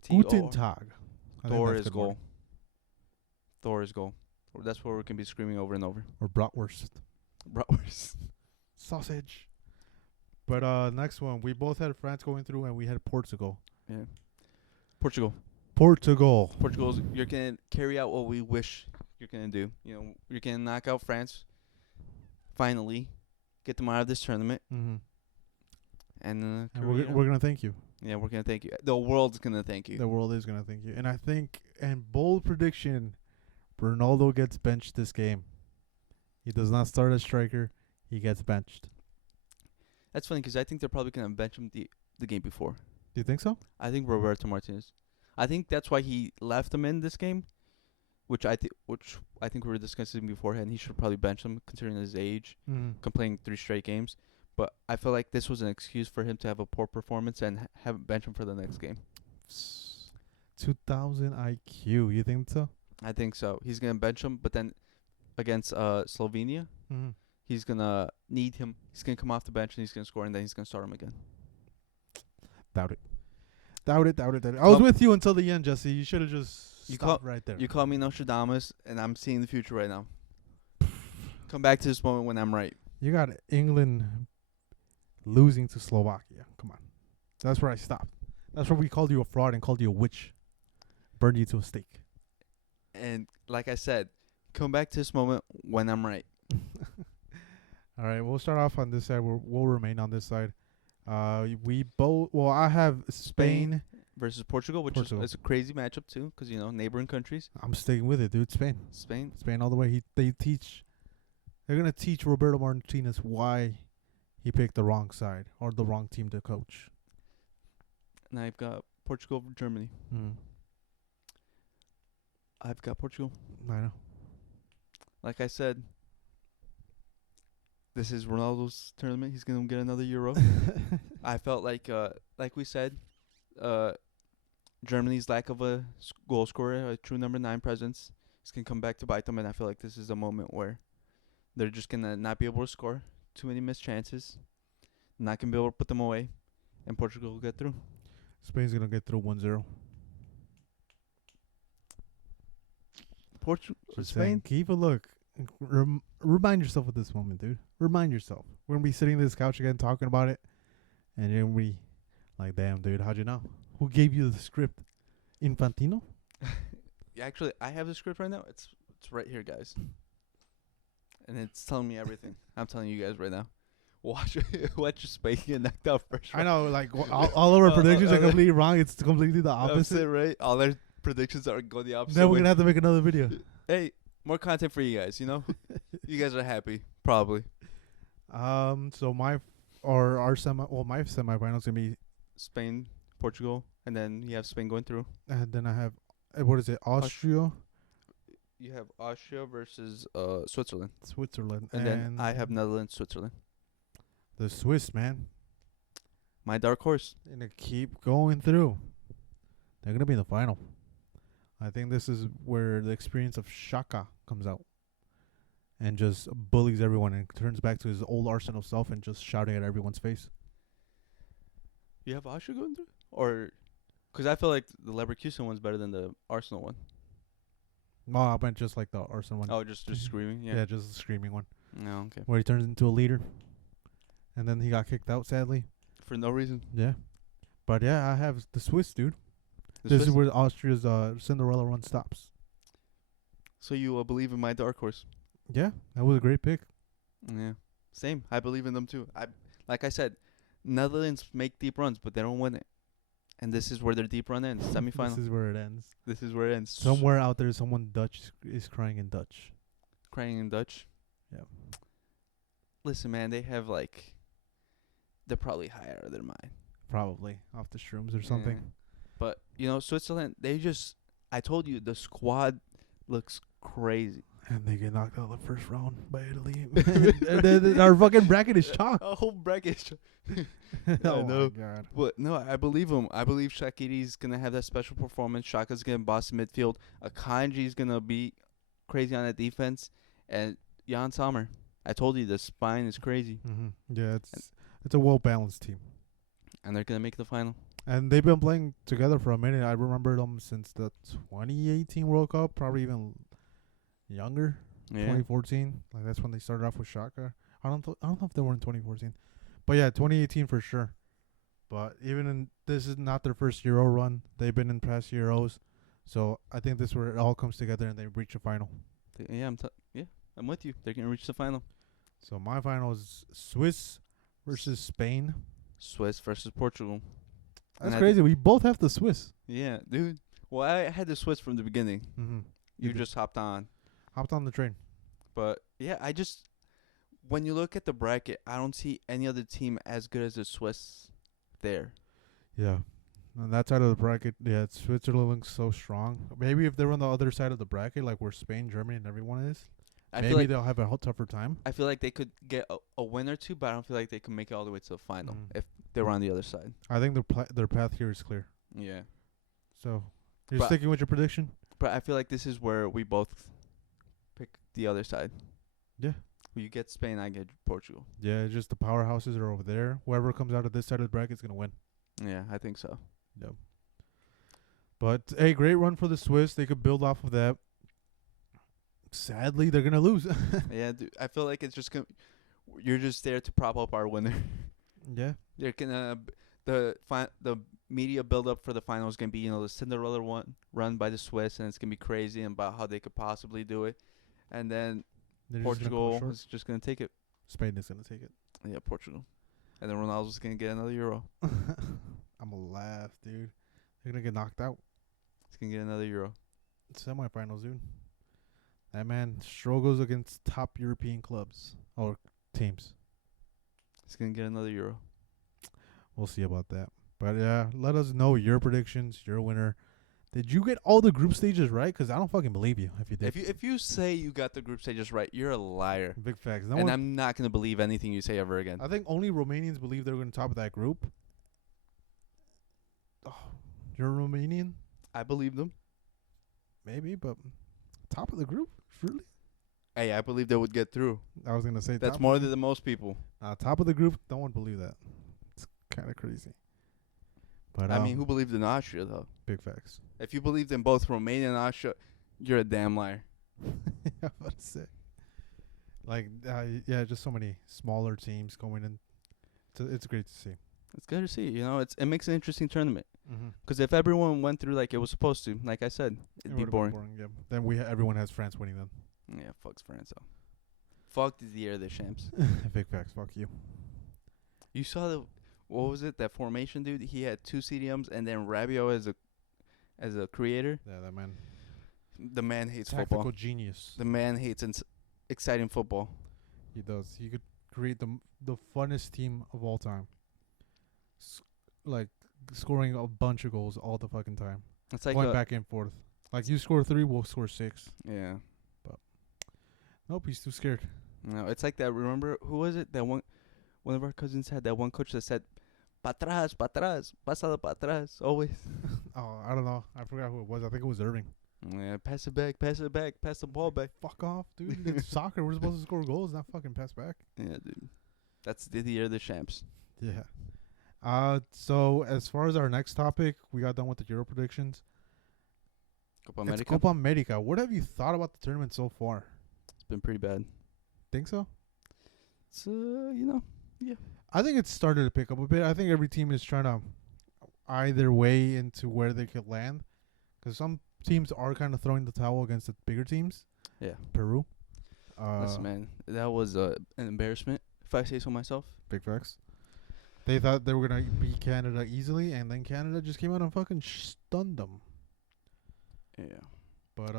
Guten Tag. Thor is goal. Thor is goal. That's what we're gonna be screaming over and over. Or bratwurst. Sausage. But next one, we both had France going through, and we had Portugal. Yeah. Portugal. You're gonna carry out what we wish you're gonna do. You're gonna knock out France. Finally, get them out of this tournament. Mm-hmm. And we're gonna thank you. Yeah, we're gonna thank you. The world's gonna thank you. The world is gonna thank you. And I think, and bold prediction, Ronaldo gets benched this game. He does not start as striker. He gets benched. That's funny because I think they're probably gonna bench him the game before. Do you think so? I think Roberto Martinez. I think that's why he left him in this game, which I think we were discussing beforehand. He should probably bench him considering his age, playing 3 straight games. But I feel like this was an excuse for him to have a poor performance and have bench him for the next game. 2000 IQ. You think so? I think so. He's gonna bench him, but then against Slovenia, he's gonna need him. He's gonna come off the bench and he's gonna score, and then he's gonna start him again. Doubt it. Doubt it. I was with you until the end, Jesse. You should have just stopped right there. You call me Nostradamus, and I'm seeing the future right now. Come back to this moment when I'm right. You got England losing to Slovakia. Come on. That's where I stopped. That's where we called you a fraud and called you a witch. Burned you to a stake. And like I said, come back to this moment when I'm right. All right, we'll start off on this side. We'll remain on this side. We both. Well, I have Spain versus Portugal, which is a crazy matchup too, because neighboring countries. I'm sticking with it, dude. Spain all the way. They're gonna teach Roberto Martinez why he picked the wrong side or the wrong team to coach. And I've got Portugal over Germany. I've got Portugal. I know. Like I said, this is Ronaldo's tournament. He's gonna get another Euro. I felt like we said, Germany's lack of a goal scorer, a true number 9 presence, is gonna come back to bite them. And I feel like this is a moment where they're just gonna not be able to score. Too many missed chances. Not gonna be able to put them away, and Portugal will get through. Spain's gonna get through 1-0. Spain. Keep a look. Remind yourself of this moment, dude. Remind yourself. We're gonna be sitting on this couch again talking about it, and you're gonna be like, "Damn, dude, how'd you know? Who gave you the script? Infantino?" Yeah, actually, I have the script right now. It's right here, guys, and it's telling me everything. I'm telling you guys right now. Watch Spain get knocked out first. I know, like all of our predictions are completely wrong. It's completely the opposite, right? All our predictions are going the opposite. Then we're gonna have to make another video. Hey, more content for you guys. You guys are happy, probably. So my semifinal's gonna be Spain, Portugal, and then you have Spain going through. And then I have what is it? Austria. You have Austria versus Switzerland. And then I have Netherlands, Switzerland. The Swiss, man. My dark horse. They're gonna keep going through. They're gonna be in the final. I think this is where the experience of Shaka comes out and just bullies everyone and turns back to his old Arsenal self and just shouting at everyone's face. You have Austria going through? Or, because I feel like the Leverkusen one's better than the Arsenal one. No, I meant just like the Arsenal one. Oh, just screaming? Yeah. Yeah, just the screaming one. No, okay. Where he turns into a leader. And then he got kicked out, sadly. For no reason. Yeah. But yeah, I have the Swiss, dude. This is where Austria's Cinderella run stops. So you believe in my dark horse? Yeah, that was a great pick. Yeah, same. I believe in them too. Like I said, Netherlands make deep runs, but they don't win it. And this is where their deep run ends. Semifinal. This is where it ends. This is where it ends. Somewhere out there, someone Dutch is crying in Dutch. Crying in Dutch? Yeah. Listen, man, they're probably high out of their mind. Probably off the shrooms or something. Yeah. But, Switzerland, I told you, the squad looks crazy. And they get knocked out the first round by Italy. And then our fucking bracket is chalk. Our whole bracket is chalk. Oh, my God. But, no, I believe him. I believe Shaqiri's going to have that special performance. Shaka's going to boss the midfield. Akanji's going to be crazy on that defense. And Jan Sommer. I told you, the spine is crazy. Mm-hmm. Yeah, it's a well-balanced team. And they're going to make the final. And they've been playing together for a minute. I remember them since the 2018 World Cup, probably even younger. Yeah. 2014. Like that's when they started off with Shaka. I don't know if they were in 2014. But yeah, 2018 for sure. But this is not their first Euro run. They've been in past Euros. So I think this is where it all comes together and they reach a final. Yeah, I'm with you. They're going to reach the final. So my final is Swiss versus Spain. Swiss versus Portugal. That's crazy. We both have the Swiss. Yeah, dude. Well, I had the Swiss from the beginning. Mm-hmm. You just hopped on the train. But, yeah, when you look at the bracket, I don't see any other team as good as the Swiss there. Yeah. On that side of the bracket, yeah, Switzerland looks so strong. Maybe if they're on the other side of the bracket, like where Spain, Germany, and everyone is, I feel maybe like they'll have a tougher time. I feel like they could get a win or two, but I don't feel like they can make it all the way to the final Mm. if they were on the other side. I think their path here is clear. Yeah. So you're But sticking with your prediction? but I feel like this is where we both pick the other side. Yeah. You get Spain, I get Portugal. Yeah, just the powerhouses are over there. Whoever comes out of this side of the bracket is gonna win. Yeah, I think so. Yep. But hey, great run for the Swiss. They could build off of that. Sadly, they're gonna lose. Yeah, dude, I feel like it's just gonna. You're just there to prop up our winner. Yeah. They're gonna the media build up for the final is gonna be the Cinderella run by the Swiss, and it's gonna be crazy and about how they could possibly do it, and then They're just gonna Portugal come short. is just gonna take it. Spain is gonna take it. Yeah, Portugal, and then Ronaldo's gonna get another Euro. I'm gonna laugh, dude. They're gonna get knocked out. He's gonna get another Euro. Semifinals, dude. That man struggles against top European clubs or teams. He's gonna get another Euro. We'll see about that. But yeah, let us know your predictions, your winner. Did you get all the group stages right? Because I don't fucking believe you if you did. If you say you got the group stages right, you're a liar. Big facts. And I'm not gonna believe anything you say ever again. I think only Romanians believe they're going to top of that group. Oh, you're a Romanian? I believe them. Maybe, but top of the group? Really? Hey, I believe they would get through. I was going to say That's top more than most people. top of the group, don't want to believe that. It's kind of crazy. But I mean, who believed in Austria though? Big facts. If you believed in both Romania and Austria, you're a damn liar. Yeah, that's it. Like, yeah, just so many smaller teams going in. It's great to see. It's good to see. It makes an interesting tournament. Mm-hmm. Because if everyone went through like it was supposed to, like I said, it'd be boring. Yeah. Then everyone has France winning then. Yeah, fuck's France though. Fuck the year of the champs. Big facts. Fuck you. You saw what was it? That formation, dude. He had 2 CDMs and then Rabiot as a creator. Yeah, that man. The man hates Tactical football. genius. The man hates exciting football. He does. He could create the funnest team of all time. Like scoring a bunch of goals all the fucking time. It's like going back and forth. Like you score 3, we'll score 6. Yeah. But nope, he's too scared. No, it's like that. Remember who was it? That one of our cousins had that one coach that said, "Pa atrás, pasado pa atrás," always. Oh, I don't know. I forgot who it was. I think it was Irving. Yeah, pass it back, pass the ball back. Fuck off, dude. It's soccer. We're supposed to score goals, not fucking pass back. Yeah, dude. That's the year of the champs. Yeah. So as far as our next topic, we got done with the Euro predictions. Copa America. It's Copa America. What have you thought about the tournament so far? It's been pretty bad. Think so? It's yeah. I think it's started to pick up a bit. I think every team is trying to either way into where they could land, because some teams are kind of throwing the towel against the bigger teams. Yeah. Peru. Listen, man, that was an embarrassment, if I say so myself. Big facts. They thought they were gonna beat Canada easily, and then Canada just came out and fucking stunned them. Yeah. But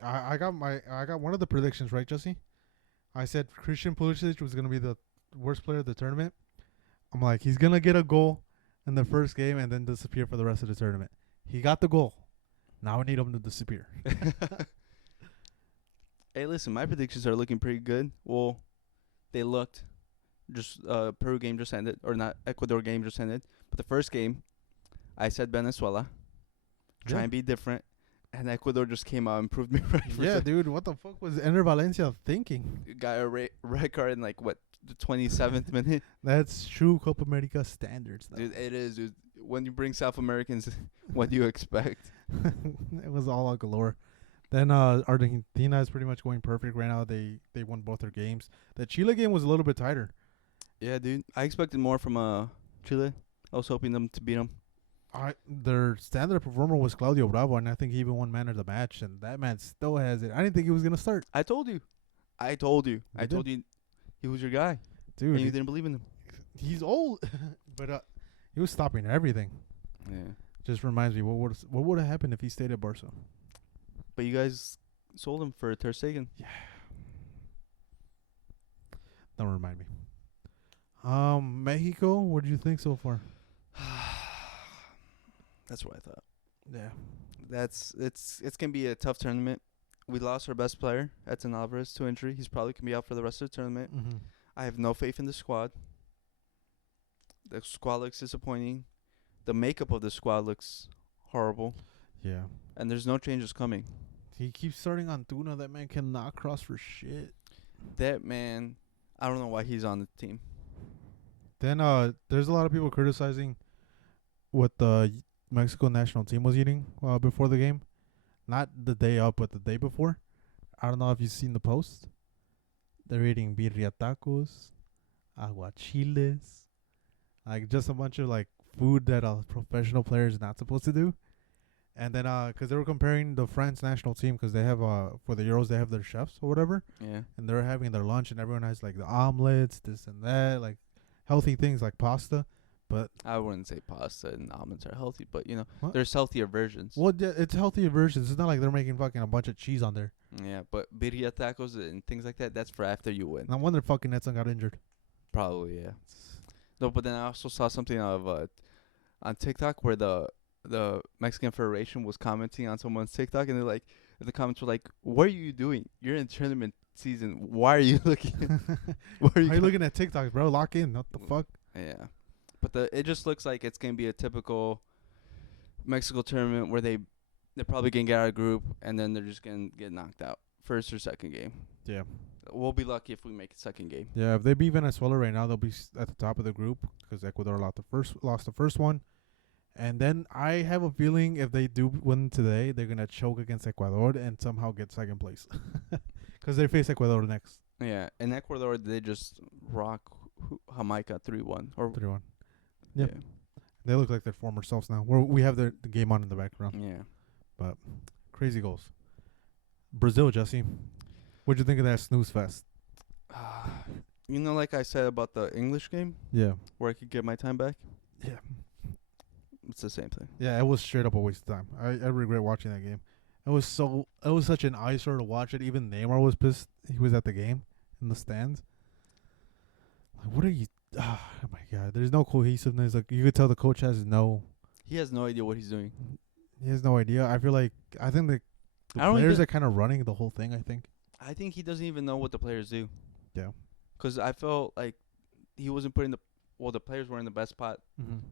I got one of the predictions right, Jesse. I said Christian Pulisic was gonna be the worst player of the tournament. I'm like, he's gonna get a goal in the first game and then disappear for the rest of the tournament. He got the goal. Now I need him to disappear. Hey, listen, my predictions are looking pretty good. Well, they looked. Just Peru game just ended, or not, Ecuador game just ended. But the first game, I said Venezuela. Try and be different. And Ecuador just came out and proved me right. Yeah, dude, what the fuck was Ender Valencia thinking? Got a red card in the 27th minute. That's true Copa America standards, though. Dude, it is, dude. When you bring South Americans, what do you expect? It was all out galore. Then Argentina is pretty much going perfect right now. They won both their games. The Chile game was a little bit tighter. Yeah, dude. I expected more from Chile. I was hoping them to beat them. Their standard performer was Claudio Bravo, and I think he even won man of the match, and that man still has it. I didn't think he was going to start. I told you. I told you he was your guy. Dude. And you didn't believe in him. He's old, but he was stopping everything. Yeah. Just reminds me, what would have happened if he stayed at Barca? But you guys sold him for Ter Stegen. Yeah. Don't remind me. Mexico, what do you think so far? That's what I thought. Yeah. It's gonna be a tough tournament. We lost our best player, Edson Alvarez, to injury. He's probably gonna be out for the rest of the tournament. Mm-hmm. I have no faith in the squad. The squad looks disappointing. The makeup of the squad looks horrible, Yeah. and there's no changes coming. He keeps starting on Tuna. That man cannot cross for shit. That man, I don't know why he's on the team. Then there's a lot of people criticizing what the Mexico national team was eating before the game. Not the day up, but the day before. I don't know if you've seen the post. They're eating birria tacos, aguachiles, like just a bunch of like food that a professional player is not supposed to do. And then, cause they were comparing the France national team, cause they have for the Euros they have their chefs or whatever, Yeah. and they're having their lunch, and everyone has like the omelets, this and that, like healthy things like pasta. But I wouldn't say pasta and almonds are healthy, but What? there's healthier versions. well, yeah, it's healthier versions. It's not like they're making fucking a bunch of cheese on there. Yeah, but birria tacos and things like that, that's for after you win. No wonder fucking Edson got injured. Probably, yeah. No, but then I also saw something of on TikTok where the Mexican Federation was commenting on someone's TikTok, and they're like, the comments were like, "What are you doing? You're in tournament season. Why are you looking? Why are you looking at TikToks, bro? Lock in. What the fuck? Yeah, but it just looks like it's gonna be a typical Mexico tournament where they're probably gonna get out of group, and then they're just gonna get knocked out first or second game. Yeah. We'll be lucky if we make a second game. Yeah, if they beat Venezuela right now, they'll be at the top of the group because Ecuador lost the first one. And then I have a feeling if they do win today, they're going to choke against Ecuador and somehow get second place. Because they face Ecuador next. Yeah, in Ecuador they just rock Jamaica 3-1 or 3-1. Yep. They look like their former selves now. We have the game on in the background. Yeah. But crazy goals. Brazil, Jesse. What'd you think of that snooze fest? You know, like I said about the English game, Yeah. where I could get my time back. Yeah. It's the same thing. Yeah, it was straight up a waste of time. I regret watching that game. It was such an eyesore to watch it. Even Neymar was pissed. He was at the game in the stands. Like, what are you? Oh my god, there's no cohesiveness. Like, you could tell the coach he has no idea what he's doing. He has no idea. I think the players are kind of running the whole thing. I think he doesn't even know what the players do. Yeah. 'Cause I felt like he wasn't putting the players were in the best spot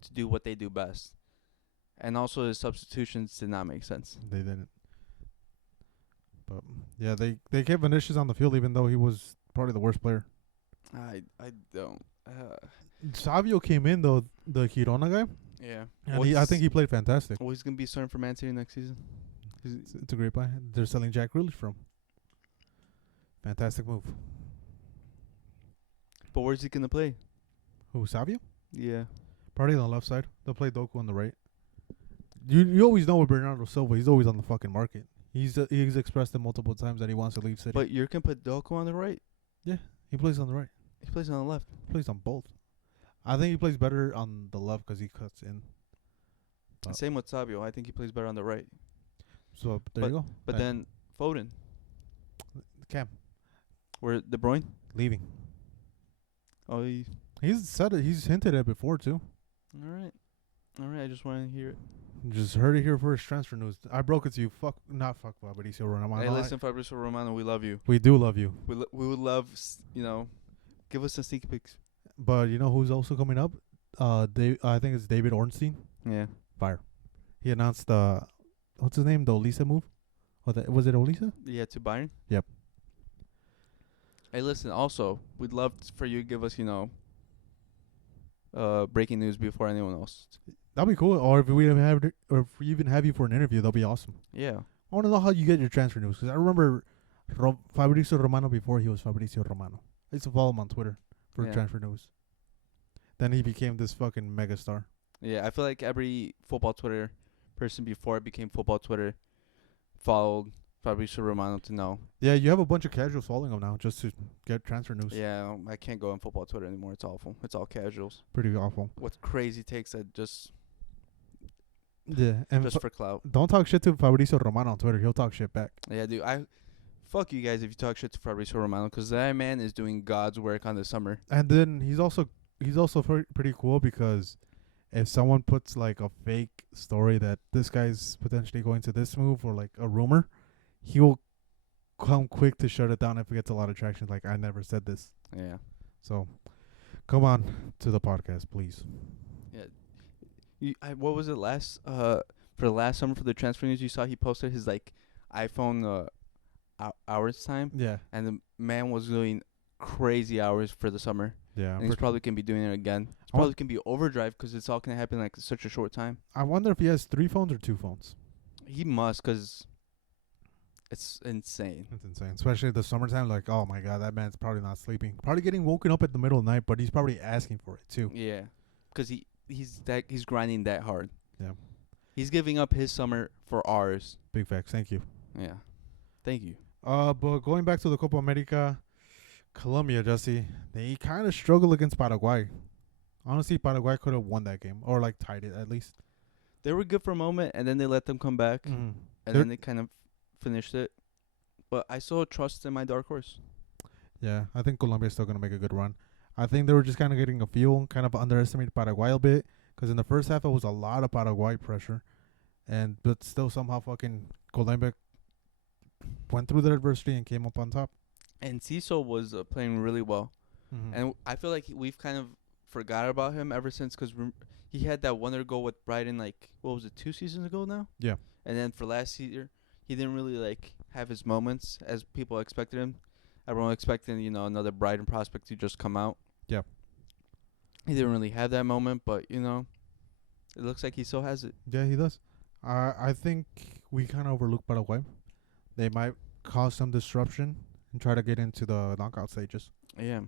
to do what they do best. And also his substitutions did not make sense. They didn't. But yeah, they kept Vinicius on the field even though he was probably the worst player. I don't. Savio came in though, the Girona guy. Yeah. And I think he played fantastic. Well, he's gonna be starting for Man City next season. It's a great buy. They're selling Jack Grealish from. Fantastic move. But where's he gonna play? Who, Savio? Yeah. Probably on the left side. They'll play Doku on the right. You always know with Bernardo Silva, he's always on the fucking market. He's expressed it multiple times that he wants to leave City. But you can put Doku on the right. He plays on the right. He plays on the left. He plays on both. I think he plays better on the left because he cuts in. Same with Sabio. I think he plays better on the right. So there you go. But then Foden. Cam. Where De Bruyne? Leaving. Oh, He's said it. He's hinted at it before too. All right. I just want to hear it. Just heard it here first. Transfer news. I broke it to you. Not fuck Fabrizio Romano. Hey, listen, Fabrizio Romano, we love you. We do love you. We would love, give us some sneak peeks. But you know who's also coming up? I think it's David Ornstein. Yeah. Fire. He announced what's his name? The Olisa move. Was it Olisa? Yeah, to Bayern. Yep. Hey, listen. Also, we'd love for you to give us, breaking news before anyone else. That'd be cool. Or if we even have you for an interview, that'd be awesome. Yeah. I want to know how you get your transfer news because I remember Fabrizio Romano before he was Fabrizio Romano. I used to follow him on Twitter for transfer news. Then he became this fucking megastar. Yeah, I feel like every football Twitter person before it became football Twitter followed Fabrizio Romano to know. Yeah, you have a bunch of casuals following him now just to get transfer news. Yeah, I can't go on football Twitter anymore. It's awful. It's all casuals. Pretty awful. With crazy takes that just and just for clout. Don't talk shit to Fabrizio Romano on Twitter. He'll talk shit back. Yeah, dude. Fuck you guys if you talk shit to Fabrizio Romano because that man is doing God's work on the summer. And then he's also pretty cool because if someone puts like a fake story that this guy's potentially going to this move or like a rumor, he will come quick to shut it down if it gets a lot of traction. Like, I never said this. Yeah. So come on to the podcast, please. Yeah. What was it last for the last summer for the transfer news? You saw he posted his like iPhone hours time, Yeah, and the man was doing crazy hours for the summer. yeah. And he's probably gonna be doing it again. It's I wa- probably gonna be overdrive because it's all gonna happen like such a short time. I wonder if he has 3 phones or 2 phones. He must, cause it's insane. That's insane, especially the summertime. Like, oh my god, that man's probably not sleeping. Probably getting woken up at the middle of the night, but he's probably asking for it too. Yeah, cause he's grinding that hard. Yeah. He's giving up his summer for ours. Big facts. Thank you. Yeah. Thank you. But going back to the Copa America, Colombia, Jesse, they kind of struggled against Paraguay. Honestly, Paraguay could have won that game or like tied it at least. They were good for a moment, and then they let them come back, and then they kind of finished it. But I still trust in my dark horse. Yeah, I think Colombia's still gonna make a good run. I think they were just kind of getting a feel, kind of underestimated Paraguay a bit, because in the first half it was a lot of Paraguay pressure, but still somehow fucking Colombia went through the adversity and came up on top. And Ciso was playing really well. Mm-hmm. And we've kind of forgot about him ever since, because he had that wonder goal with Brighton, like, what was it, 2 seasons ago now? Yeah. And then for last year, he didn't really, like, have his moments as people expected him. Everyone expected, another Brighton prospect to just come out. Yeah. He didn't really have that moment, but, it looks like he still has it. Yeah, he does. I think we kind of overlooked Paraguay. They might cause some disruption and try to get into the knockout stages. Yeah.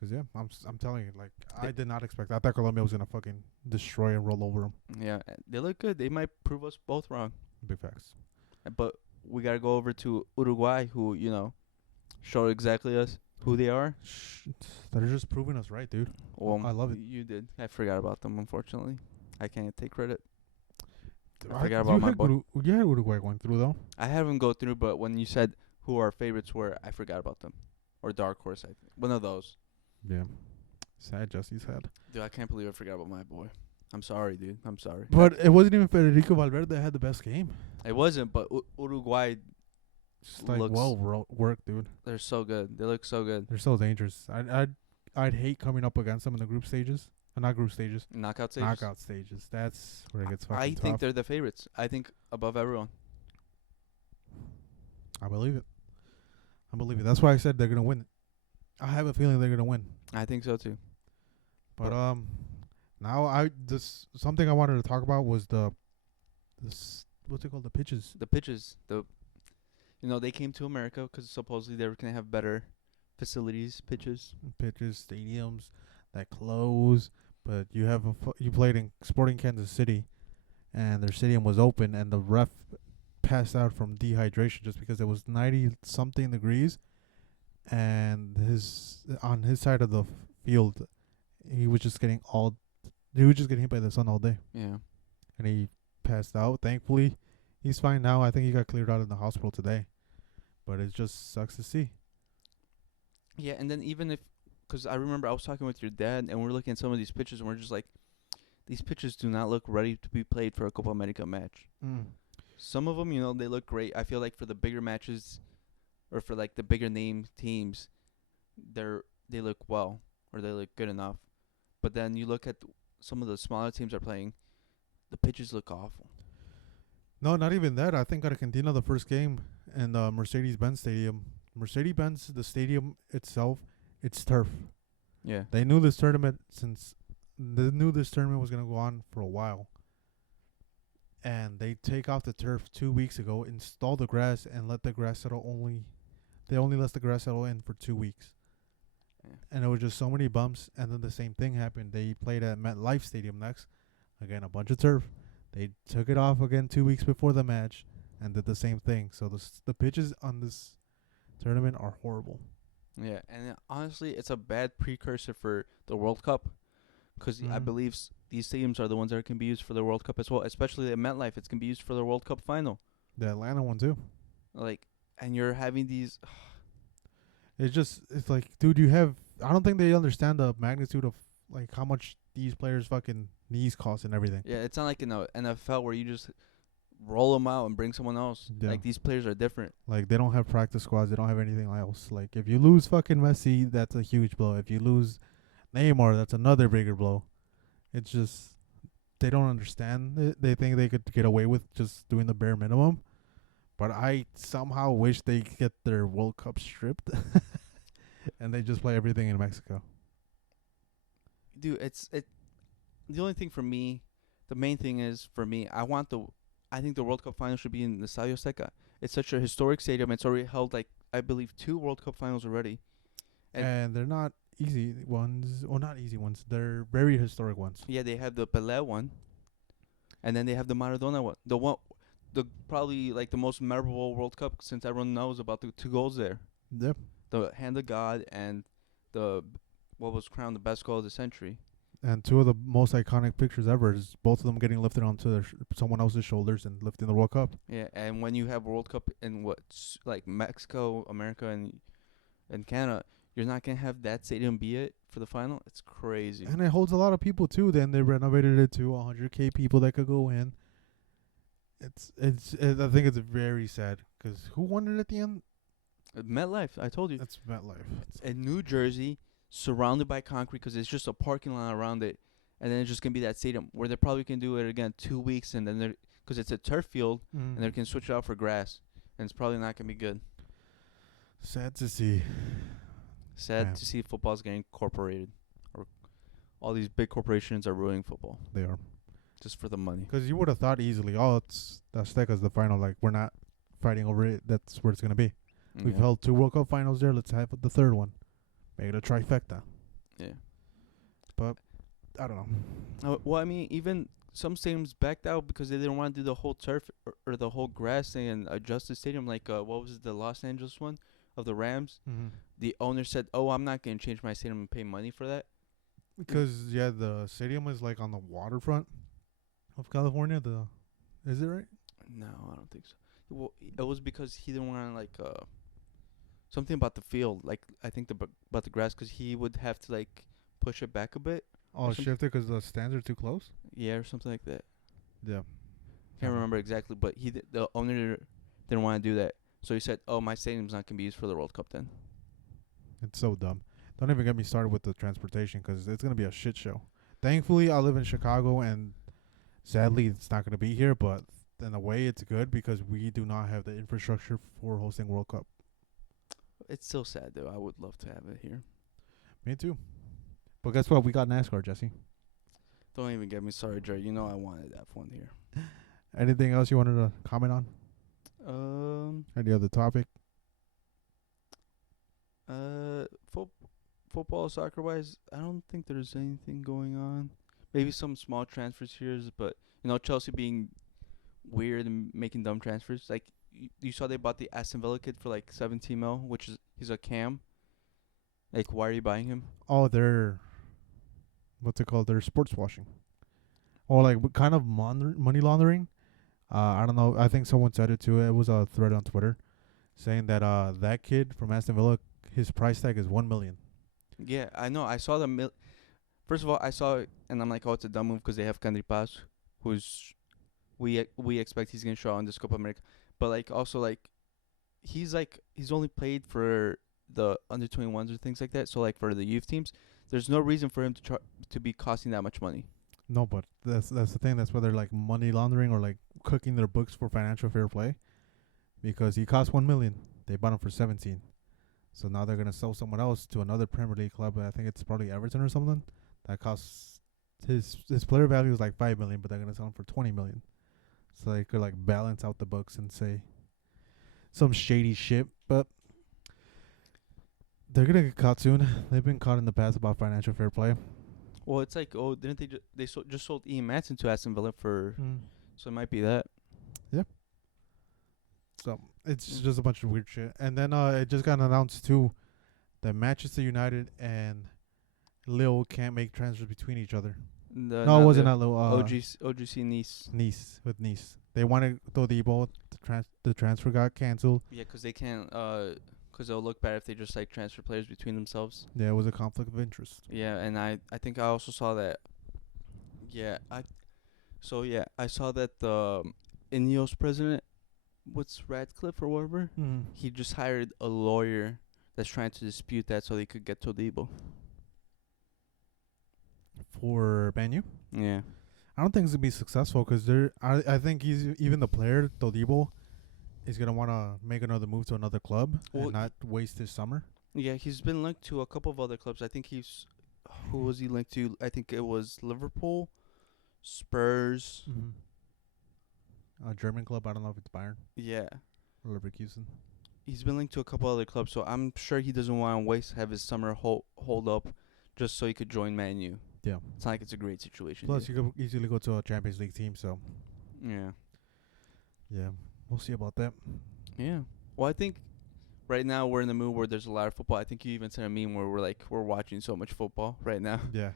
Cause I'm telling you, like, I did not expect that. I thought Colombia was gonna fucking destroy and roll over them. Yeah, they look good. They might prove us both wrong. Big facts. But we gotta go over to Uruguay, who showed exactly us who they are. They're just proving us right, dude. Well, I love it. You did. I forgot about them. Unfortunately, I can't take credit. I You forgot about my had boy. You had Uruguay going through though. I had them go through, but when you said who our favorites were, I forgot about them. Or Dark Horse, I think. One of those. Yeah. Sad, Jesse's sad. Dude, I can't believe I forgot about my boy. I'm sorry, dude. I'm sorry. But it wasn't even Federico Valverde that had the best game. It wasn't, but Uruguay, Just like looks- worked, dude. they're so good. They look so good. They're so dangerous. I'd hate coming up against them in the group stages. Not group stages. Knockout stages. Knockout stages. That's where it gets fucking I think tough. they're the favorites. I think above everyone. I believe it. That's why I said they're gonna win. I have a feeling they're gonna win. I think so too. But now something I wanted to talk about was what's it called, the pitches. The pitches, they came to America because supposedly they were gonna have better facilities, pitches. Pitches, stadiums that close. But you played in Sporting Kansas City, and their stadium was open, and the ref passed out from dehydration just because it was 90-something degrees, and on his side of the field, he was just getting hit by the sun all day, Yeah. and he passed out. Thankfully, he's fine now. I think he got cleared out in the hospital today, but it just sucks to see. Yeah, and then because I remember I was talking with your dad, and we're looking at some of these pitches, and we're just like, these pitches do not look ready to be played for a Copa America match. Some of them, they look great. I feel like for the bigger matches, or for like the bigger name teams, they look well, or they look good enough. But then you look at some of the smaller teams are playing, the pitches look awful. No, not even that. I think Argentina, the first game in the Mercedes-Benz Stadium. Mercedes-Benz, the stadium itself, it's turf. Yeah. They knew this tournament was going to go on for a while. And they take off the turf 2 weeks ago, install the grass, and let the grass settle They only let the grass settle in for 2 weeks. Yeah. And it was just so many bumps. And then the same thing happened. They played at MetLife Stadium next. Again, a bunch of turf. They took it off again 2 weeks before the match and did the same thing. So the pitches on this tournament are horrible. Yeah, and honestly, it's a bad precursor for the World Cup, because I believe these stadiums are the ones that can be used for the World Cup as well, especially at MetLife. It's going to be used for the World Cup final. The Atlanta one too. And you're having these... It's like, dude, I don't think they understand the magnitude of like how much these players fucking knees cost and everything. Yeah, it's not like in the NFL where you just roll them out and bring someone else. Yeah. Like these players are different. Like they don't have practice squads. They don't have anything else. Like if you lose fucking Messi, that's a huge blow. If you lose Neymar, that's another bigger blow. It's just they don't understand it. They think they could get away with just doing the bare minimum. But I somehow wish they get their World Cup stripped and they just play everything in Mexico. Dude, the only thing for me, the main thing is for me, I think the World Cup final should be in the Estadio Azteca. It's such a historic stadium. It's already held like I believe 2 World Cup finals already. And they're not easy ones. Well, not easy ones. They're very historic ones. Yeah, they have the Pelé one, and then they have the Maradona one. The probably like the most memorable World Cup since everyone knows about the 2 goals there. Yep. The hand of God and the what was crowned the best goal of the century. And 2 of the most iconic pictures ever is both of them getting lifted onto someone else's shoulders and lifting the World Cup. Yeah, and when you have World Cup in like Mexico, America, and Canada, you're not gonna have that stadium be it for the final. It's crazy. And it holds a lot of people too. Then they renovated it to 100K people that could go in. I think it's very sad because who won it at the end? MetLife, I told you. That's MetLife. In New Jersey, surrounded by concrete because it's just a parking lot around it, and then it's just gonna be that stadium where they probably can do it again 2 weeks, and then because it's a turf field, and they can switch it out for grass, and it's probably not gonna be good. Sad to see. Sad to see football's getting incorporated, or all these big corporations are ruining football They are. just for the money. Because you would have thought easily, oh, it's Azteca's the final. Like, we're not fighting over it. That's where it's going to be. We've held 2 World Cup finals there. Let's have the 3rd one. Make it a trifecta. Yeah. But, I don't know. Well, I mean, even some stadiums backed out because they didn't want to do the whole turf or the whole grass thing and adjust the stadium. Like, what was it, the Los Angeles one of the Rams? Mm-hmm. The owner said, "Oh, I'm not going to change my stadium and pay money for that." Because, yeah, the stadium is, like, on the waterfront of California. Is it right? No, I don't think so. Well, it was because he didn't want to, like, something about the field. Like, I think about the grass because he would have to, like, push it back a bit. Oh, shift it because the stands are too close? Yeah, or something like that. Yeah. Can't remember exactly, but the owner didn't want to do that. So he said, "Oh, my stadium's not going to be used for the World Cup then." It's so dumb. Don't even get me started with the transportation because it's going to be a shit show. Thankfully, I live in Chicago, and sadly, it's not going to be here, but in a way, it's good because we do not have the infrastructure for hosting World Cup. It's still sad, though. I would love to have it here. Me too. But guess what? We got NASCAR, Jesse. Don't even get me started, Dre. You know I wanted F1 here. Anything else you wanted to comment on? Any other topic? Football, soccer-wise, I don't think there's anything going on. Maybe some small transfers here, but Chelsea being weird and making dumb transfers. Like you saw, they bought the Aston Villa kid for like 17 mil, which is he's a cam. Like, why are you buying him? Oh, they're what's it called? They're sports washing, or like kind of money laundering. I don't know. I think someone said it too. It was a thread on Twitter saying that that kid from Aston Villa, his price tag is $1 million. Yeah, I know. I saw First of all, I saw it, and I'm like, oh, it's a dumb move because they have Kendry Paz, who's we expect he's gonna show out in this Copa America. But like also like he's only played for the under 21s or things like that. So like for the youth teams, there's no reason for him to be costing that much money. No, but that's the thing. That's why they're like money laundering or like cooking their books for financial fair play, because he cost $1 million. They bought him for 17, so now they're gonna sell someone else to another Premier League club. I think it's probably Everton or something. That costs his player value is like $5 million, but they're gonna sell him for $20 million. So they could like balance out the books and say some shady shit, but they're gonna get caught soon. They've been caught in the past about financial fair play. Well, it's like, oh, didn't they just sold Ian Matson to Aston Villa for, so it might be that. Yeah. So it's just a bunch of weird shit. And then it just got announced too that Manchester United and Lille can't make transfers between each other. No, it wasn't at Lille. OGC Nice. Nice. They wanted Todibo. The transfer got canceled. Yeah, because they can't because it'll look bad if they just like transfer players between themselves. Yeah, it was a conflict of interest. Yeah, and I think I also saw that. Yeah, I saw that the Ineos president, what's Radcliffe or whatever, Mm. he just hired a lawyer that's trying to dispute that so they could get Todibo. For Manu, Yeah. I don't think it's gonna be successful because I think even the player Todibo is gonna want to make another move to another club Well, and not waste his summer. Yeah, he's been linked to a couple of other clubs. I think who was he linked to? I think it was Liverpool, Spurs. A German club. I don't know if it's Bayern Yeah. or Leverkusen. He's been linked to a couple other clubs, so I'm sure he doesn't want to have his summer hold up just so he could join Man U. Yeah. It's not like it's a great situation. Plus, you could easily go to a Champions League team. So Yeah. yeah, we'll see about that. Yeah. Well, I think right now we're in the mood where there's a lot of football. I think you even sent a meme where we're watching so much football right now. Yeah,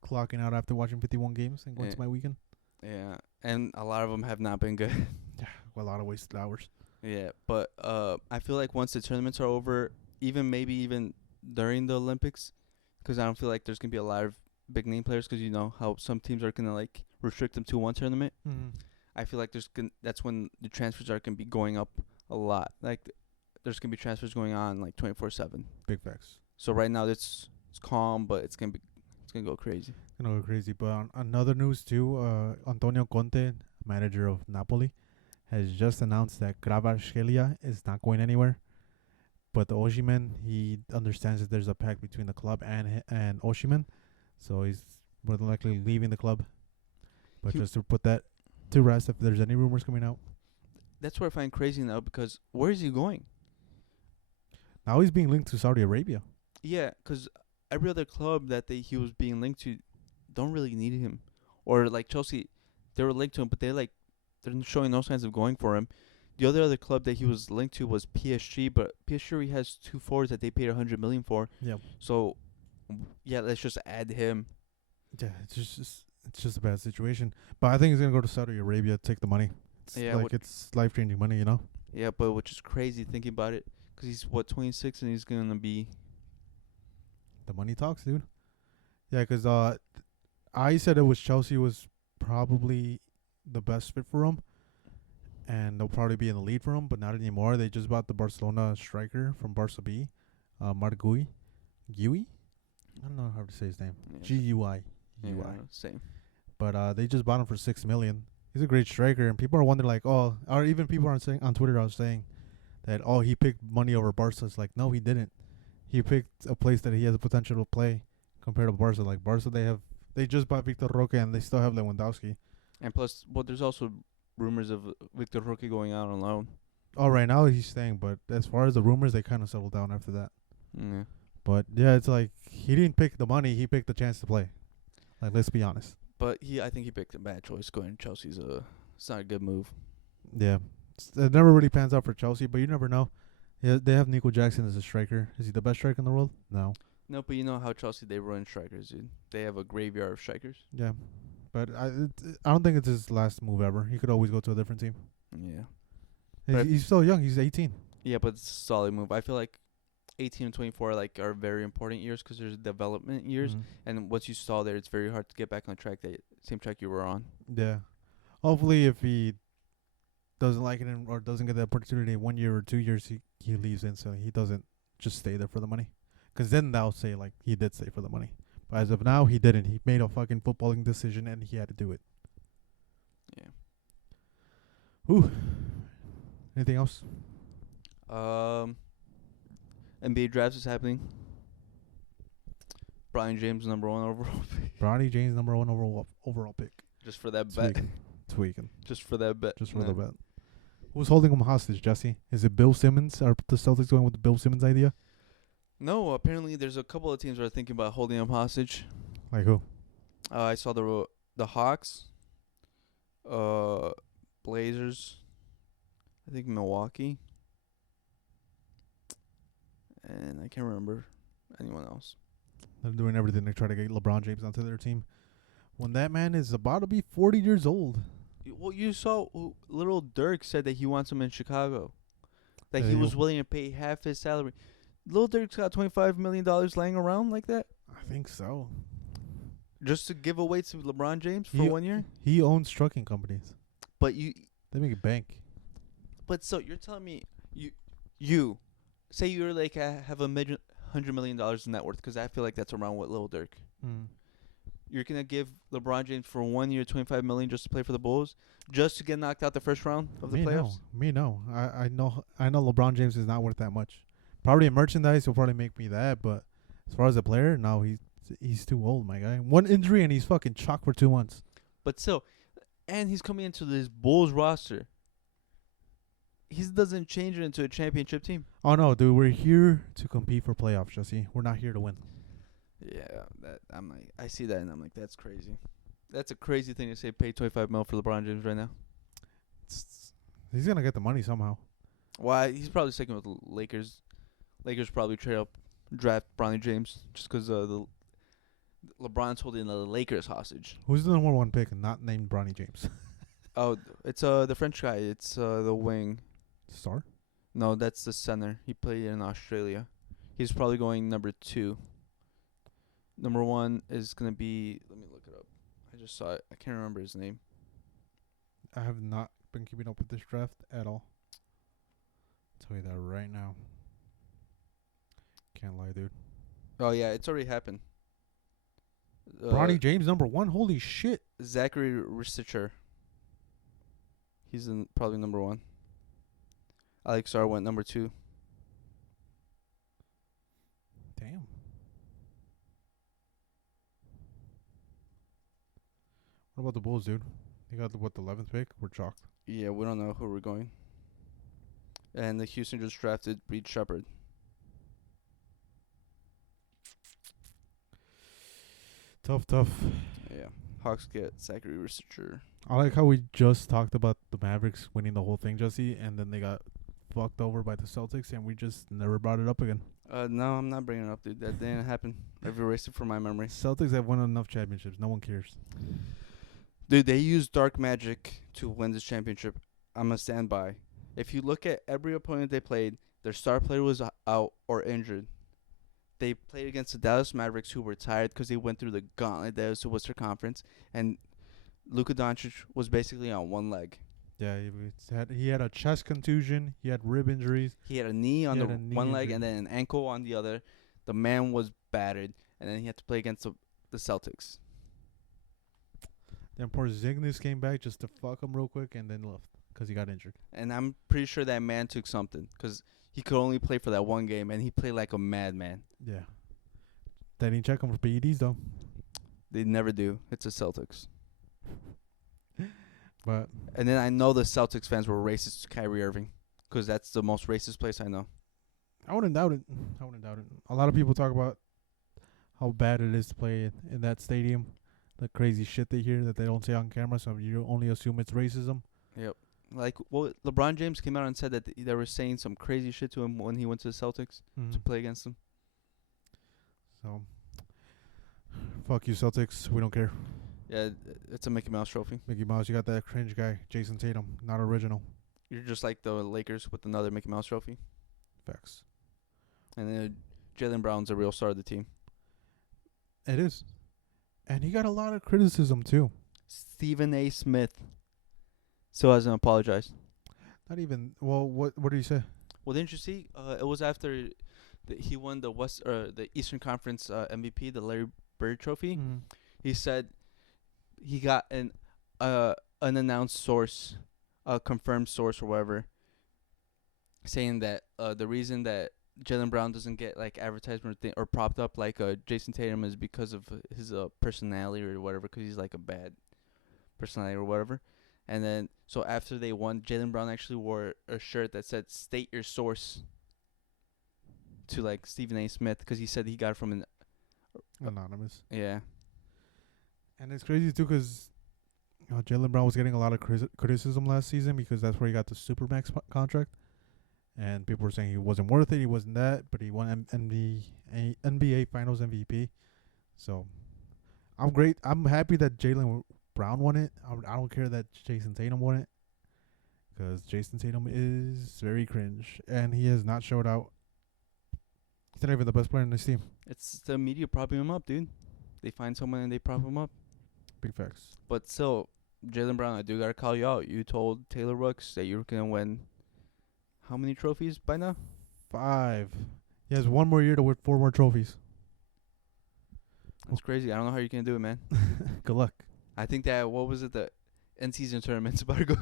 clocking out after watching 51 games and going to my weekend. Yeah, and a lot of them have not been good. Yeah, a lot of wasted hours. Yeah, but I feel like once the tournaments are over, maybe even during the Olympics, because I don't feel like there's gonna be a lot of big name players, because you know how some teams are gonna like restrict them to one tournament. I feel like that's when the transfers are gonna be going up a lot. Like there's gonna be transfers going on like 24/7. Big facts. So right now it's calm, but it's gonna go crazy. Gonna go crazy. But on another news too, Antonio Conte, manager of Napoli, has just announced that Kvaratskhelia is not going anywhere. But the Osimhen, he understands that there's a pact between the club and Osimhen, so he's more than likely leaving the club. But just to put that to rest, if there's any rumors coming out, that's what I find crazy now, because where is he going? now he's being linked to Saudi Arabia. Yeah, because every other club that he was being linked to don't really need him. Or like Chelsea, they were linked to him, but they're showing no signs of going for him. The other club that he was linked to was PSG, but PSG has two forwards that they paid 100 million for. Yeah. So, yeah, let's just add him. Yeah, it's just a bad situation. But I think he's gonna go to Saudi Arabia, take the money. It's it's life-changing money, you know. Yeah, but which is crazy thinking about it, because he's 26 and he's gonna be. The money talks, dude. Yeah, because I said it was Chelsea was probably the best fit for him, and they'll probably be in the lead for him, but not anymore. They just bought the Barcelona striker from Barca B, Margui. Gui? I don't know how to say his name. Gui. Yeah, same. But they just bought him for $6 million. He's a great striker, and people are wondering like, or even people are saying on Twitter, I was saying that he picked money over Barca. It's like, no, he didn't. He picked a place that he has the potential to play compared to Barca. Like Barca, they just bought Victor Roque and they still have Lewandowski. And plus, there's also rumors of Victor Roque going out on loan. Oh, right now he's staying, but as far as the rumors, they kind of settled down after that. Yeah. But yeah, it's like he didn't pick the money; he picked the chance to play. Like, let's be honest. But I think he picked a bad choice. Going to Chelsea's it's not a good move. Yeah, it never really pans out for Chelsea, but you never know. Yeah, they have Nico Jackson as a striker. Is he the best striker in the world? No. No, but you know how Chelsea, they run strikers, dude. They have a graveyard of strikers. Yeah, but I don't think it's his last move ever. He could always go to a different team. Yeah. He's still young. He's 18. Yeah, but it's a solid move. I feel like 18 and 24 are very important years, because there's development years. Mm-hmm. And once you stall there, it's very hard to get back on track, that same track you were on. Yeah. Hopefully, if he doesn't like it or doesn't get the opportunity in 1 year or 2 years, he leaves in, so he doesn't just stay there for the money. Because then they'll say, like, he did stay for the money. But as of now, he didn't. He made a fucking footballing decision, and he had to do it. Yeah. Whew. Anything else? NBA drafts is happening. Brian James, number 1 overall pick. Bronny James, number 1 overall pick. Just for that bet. Tweaking. Just for that bet. Just for the bet. Who's holding him hostage, Jesse? Is it Bill Simmons? Are the Celtics going with the Bill Simmons idea? No, apparently there's a couple of teams that are thinking about holding him hostage. Like who? I saw the Hawks, Blazers, I think Milwaukee, and I can't remember anyone else. They're doing everything to try to get LeBron James onto their team, when that man is about to be 40 years old. Well, you saw little Dirk said that he wants him in Chicago. Like he was willing to pay half his salary. Lil Durk's got $25 million laying around like that I think so. just to give away to LeBron James for He 1 year. he owns trucking companies. But you, They make a bank. but so you're telling me you say you're like have $100 million in net worth, because I feel like that's around what Lil Durk. Mm. You're gonna give LeBron James for 1 year $25 million just to play for the Bulls, just to get knocked out the first round of the playoffs? Me no. I know LeBron James is not worth that much. Probably in merchandise he'll probably make me that, but as far as a player, no, he's too old, my guy. One injury and he's fucking chalk for 2 months. But still, and he's coming into this Bulls roster. He doesn't change it into a championship team. Oh no, dude, we're here to compete for playoffs, Jesse. We're not here to win. Yeah, I'm like, I see that and I'm like, that's crazy. That's a crazy thing to say. Pay $25 million for LeBron James right now. He's gonna get the money somehow. Why? He's probably sticking with the Lakers. Lakers probably trade up, draft Bronny James just because the LeBron's holding the Lakers hostage. Who's the number 1 pick and not named Bronny James? Oh, it's the French guy. It's the wing. Star? No, that's the center. He played in Australia. He's probably going number 2. Number 1 is gonna be. Let me look it up. I just saw it. I can't remember his name. I have not been keeping up with this draft at all. I'll tell you that right now. Can't lie, dude. Oh yeah, it's already happened. Bronny James number 1. Holy shit! Zachary Risticher. He's probably number 1. Alex Sarr went number 2. Damn. What about the Bulls, dude? They got the 11th pick. We're chalked. Yeah, we don't know who we're going. And the Houston just drafted Reed Shepard. Tough. Yeah. Hawks get Zachary Risticher. I like how we just talked about the Mavericks winning the whole thing, Jesse, and then they got fucked over by the Celtics, and we just never brought it up again. No, I'm not bringing it up, dude. That didn't happen. I've erased it from my memory. Celtics have won enough championships. No one cares. Dude, they used dark magic to win this championship. I'm a stand by. If you look at every opponent they played, their star player was out or injured. They played against the Dallas Mavericks, who were tired because they went through the gauntlet that was the Western Conference, and Luka Doncic was basically on one leg. Yeah, he had a chest contusion. He had rib injuries. He had a knee on one leg and then an ankle on the other. The man was battered, and then he had to play against the Celtics. Then Porzingis came back just to fuck him real quick and then left because he got injured. And I'm pretty sure that man took something because he could only play for that one game, and he played like a madman. Yeah. They didn't check him for PEDs, though. They never do. It's the Celtics. But and then I know the Celtics fans were racist to Kyrie Irving because that's the most racist place I know. I wouldn't doubt it. A lot of people talk about how bad it is to play in that stadium. The crazy shit they hear that they don't say on camera, so you only assume it's racism. Yep. Like, well, LeBron James came out and said that they were saying some crazy shit to him when he went to the Celtics to play against them. So, fuck you, Celtics. We don't care. Yeah, it's a Mickey Mouse trophy. Mickey Mouse, you got that cringe guy, Jason Tatum, not original. You're just like the Lakers with another Mickey Mouse trophy. Facts. And then Jaylen Brown's a real star of the team. It is. And he got a lot of criticism, too. Stephen A. Smith still hasn't apologized. Not even. Well, what did he say? Well, didn't you see? It was after he won the Eastern Conference MVP, the Larry Bird Trophy. Mm-hmm. He said he got an unannounced source, a confirmed source or whatever, saying that the reason that Jaylen Brown doesn't get like advertisement or propped up like Jason Tatum is because of his personality or whatever, because he's like a bad personality or whatever. And then so after they won, Jaylen Brown actually wore a shirt that said "State your source" to like Stephen A. Smith, because he said he got it from an anonymous. Yeah. And it's crazy too, because Jaylen Brown was getting a lot of criticism last season because that's where he got the Supermax contract, and people were saying he wasn't worth it. He wasn't that, but he won NBA Finals MVP. So I'm happy that Jaylen Brown won it. I don't care that Jason Tatum won it. because Jason Tatum is very cringe, and he has not showed out. He's not even the best player in this team. It's the media propping him up, dude. They find someone and they prop him up. Big facts. But still, Jaylen Brown, I do gotta call you out. You told Taylor Rooks that you were gonna win how many trophies by now? 5. He has 1 more year to win 4 more trophies. That's crazy. I don't know how you're gonna do it, man. Good luck. I think that what was it, the in-season tournament's about to go.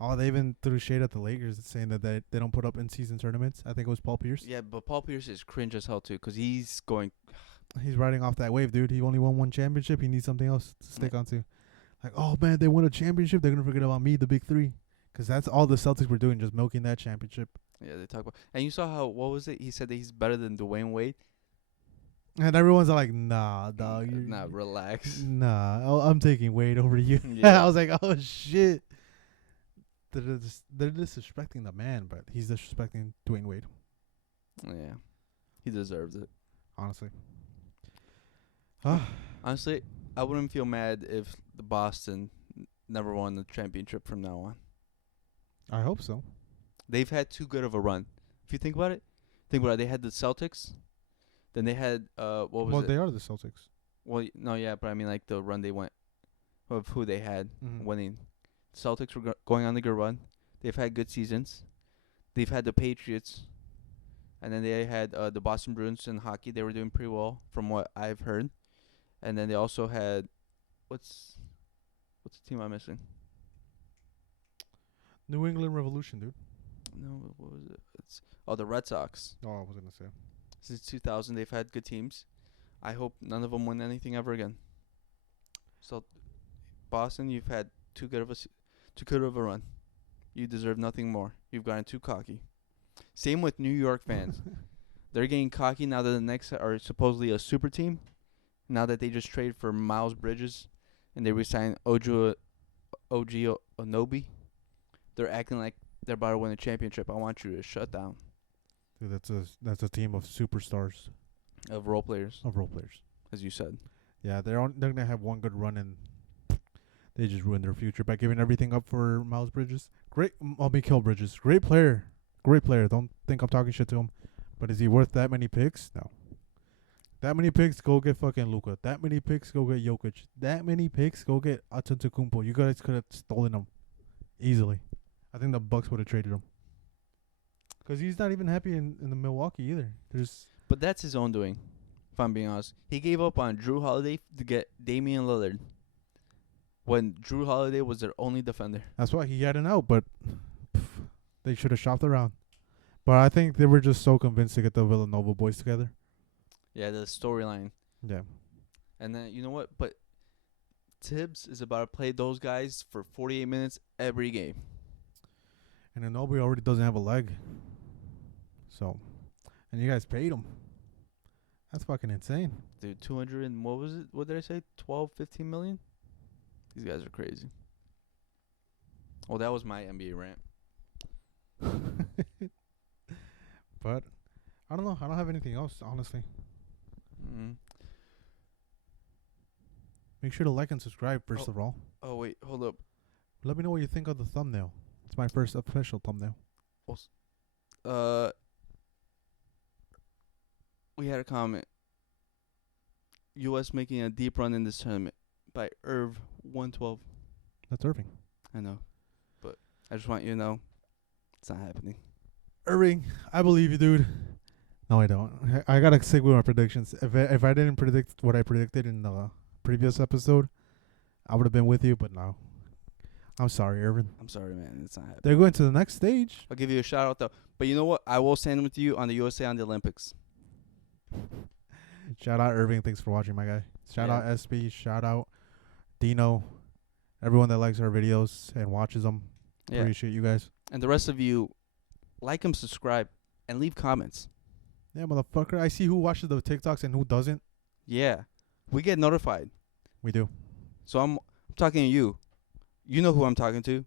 Oh, they even threw shade at the Lakers saying that they don't put up in-season tournaments. I think it was Paul Pierce. Yeah, but Paul Pierce is cringe as hell too, 'cause he's going. He's riding off that wave, dude. He only won 1 championship. He needs something else to stick onto. Like, oh, man, they won a championship. They're going to forget about me, the big 3. 'Cause that's all the Celtics were doing, just milking that championship. Yeah, they talk about. And you saw how, what was it? He said that he's better than Dwayne Wade. And everyone's like, nah, dog. Nah, relax. Nah, I'm taking Wade over you. Yeah. I was like, oh, shit. They're disrespecting the man, but he's disrespecting Dwayne Wade. Yeah, he deserves it. Honestly. Honestly, I wouldn't feel mad if the Boston never won the championship from now on. I hope so. They've had too good of a run. If you think about it, they had the Celtics, then they had what was Well, it? they are the Celtics. Well, no, yeah, but I mean like the run they went of who they had winning. Celtics were going on the good run. They've had good seasons. They've had the Patriots, and then they had the Boston Bruins in hockey. They were doing pretty well from what I've heard. And then they also had what's the team I'm missing? New England Revolution, dude. No, what was it? It's the Red Sox. Oh, I was going to say. Since 2000, they've had good teams. I hope none of them win anything ever again. So, Boston, you've had too good of a run. You deserve nothing more. You've gotten too cocky. Same with New York fans. They're getting cocky now that the Knicks are supposedly a super team. Now that they just traded for Miles Bridges and they re-signed OG Onobi, they're acting like they're about to win a championship. I want you to shut down. Dude, that's a team of superstars. Of role players, As you said. Yeah, they're gonna have one good run and they just ruined their future by giving everything up for Miles Bridges. Mikal Bridges, great player. Don't think I'm talking shit to him, but is he worth that many picks? No. That many picks, go get fucking Luka. That many picks, go get Jokic. That many picks, go get Antetokounmpo. You guys could have stolen him easily. I think the Bucks would have traded him. 'Cause he's not even happy in the Milwaukee either. But that's his own doing, if I'm being honest. He gave up on Drew Holiday to get Damian Lillard when Drew Holiday was their only defender. That's why he had an out, but they should have shopped around. But I think they were just so convinced to get the Villanova boys together. Yeah, the storyline. Yeah. And then, you know what? But Tibbs is about to play those guys for 48 minutes every game. And Anunoby already doesn't have a leg. So, and you guys paid him. That's fucking insane. Dude, 200 and what was it? What did I say? 12, 15 million? These guys are crazy. Well, that was my NBA rant. But I don't know. I don't have anything else, honestly. Make sure to like and subscribe, first of all. Oh, wait. Hold up. Let me know what you think of the thumbnail. It's my first official thumbnail. We had a comment. U.S. making a deep run in this tournament by Irv 112. That's Irving. I know. But I just want you to know it's not happening. Irving, I believe you, dude. No, I don't. I gotta stick with my predictions. If I didn't predict what I predicted in the previous episode, I would have been with you, but no. I'm sorry, Irvin. I'm sorry, man. It's not happening. They're going to the next stage. I'll give you a shout out, though. But you know what? I will stand with you on the USA on the Olympics. Shout out Irving. Thanks for watching, my guy. Shout out SB. Shout out Dino. Everyone that likes our videos and watches them. Yeah. Appreciate you guys. And the rest of you, like them, subscribe, and leave comments. Yeah, motherfucker. I see who watches the TikToks and who doesn't. Yeah. We get notified. We do. So I'm talking to you. You know who I'm talking to.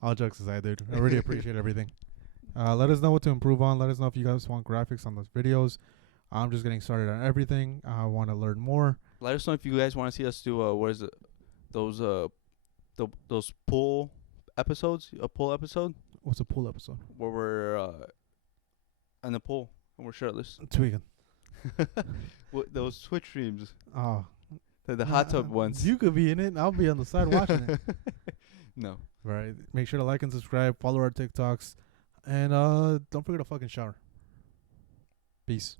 All jokes aside, dude. I really appreciate everything. Let us know what to improve on. Let us know if you guys want graphics on those videos. I'm just getting started on everything. I want to learn more. Let us know if you guys want to see us do those those pool episodes, a pool episode What's a pool episode? where we're in the pool and we're shirtless. Tweaking. Those Twitch streams, Oh. the hot tub ones. You could be in it. And I'll be on the side watching it. No. Right. Make sure to like and subscribe. Follow our TikToks. And don't forget to fucking shower. Peace.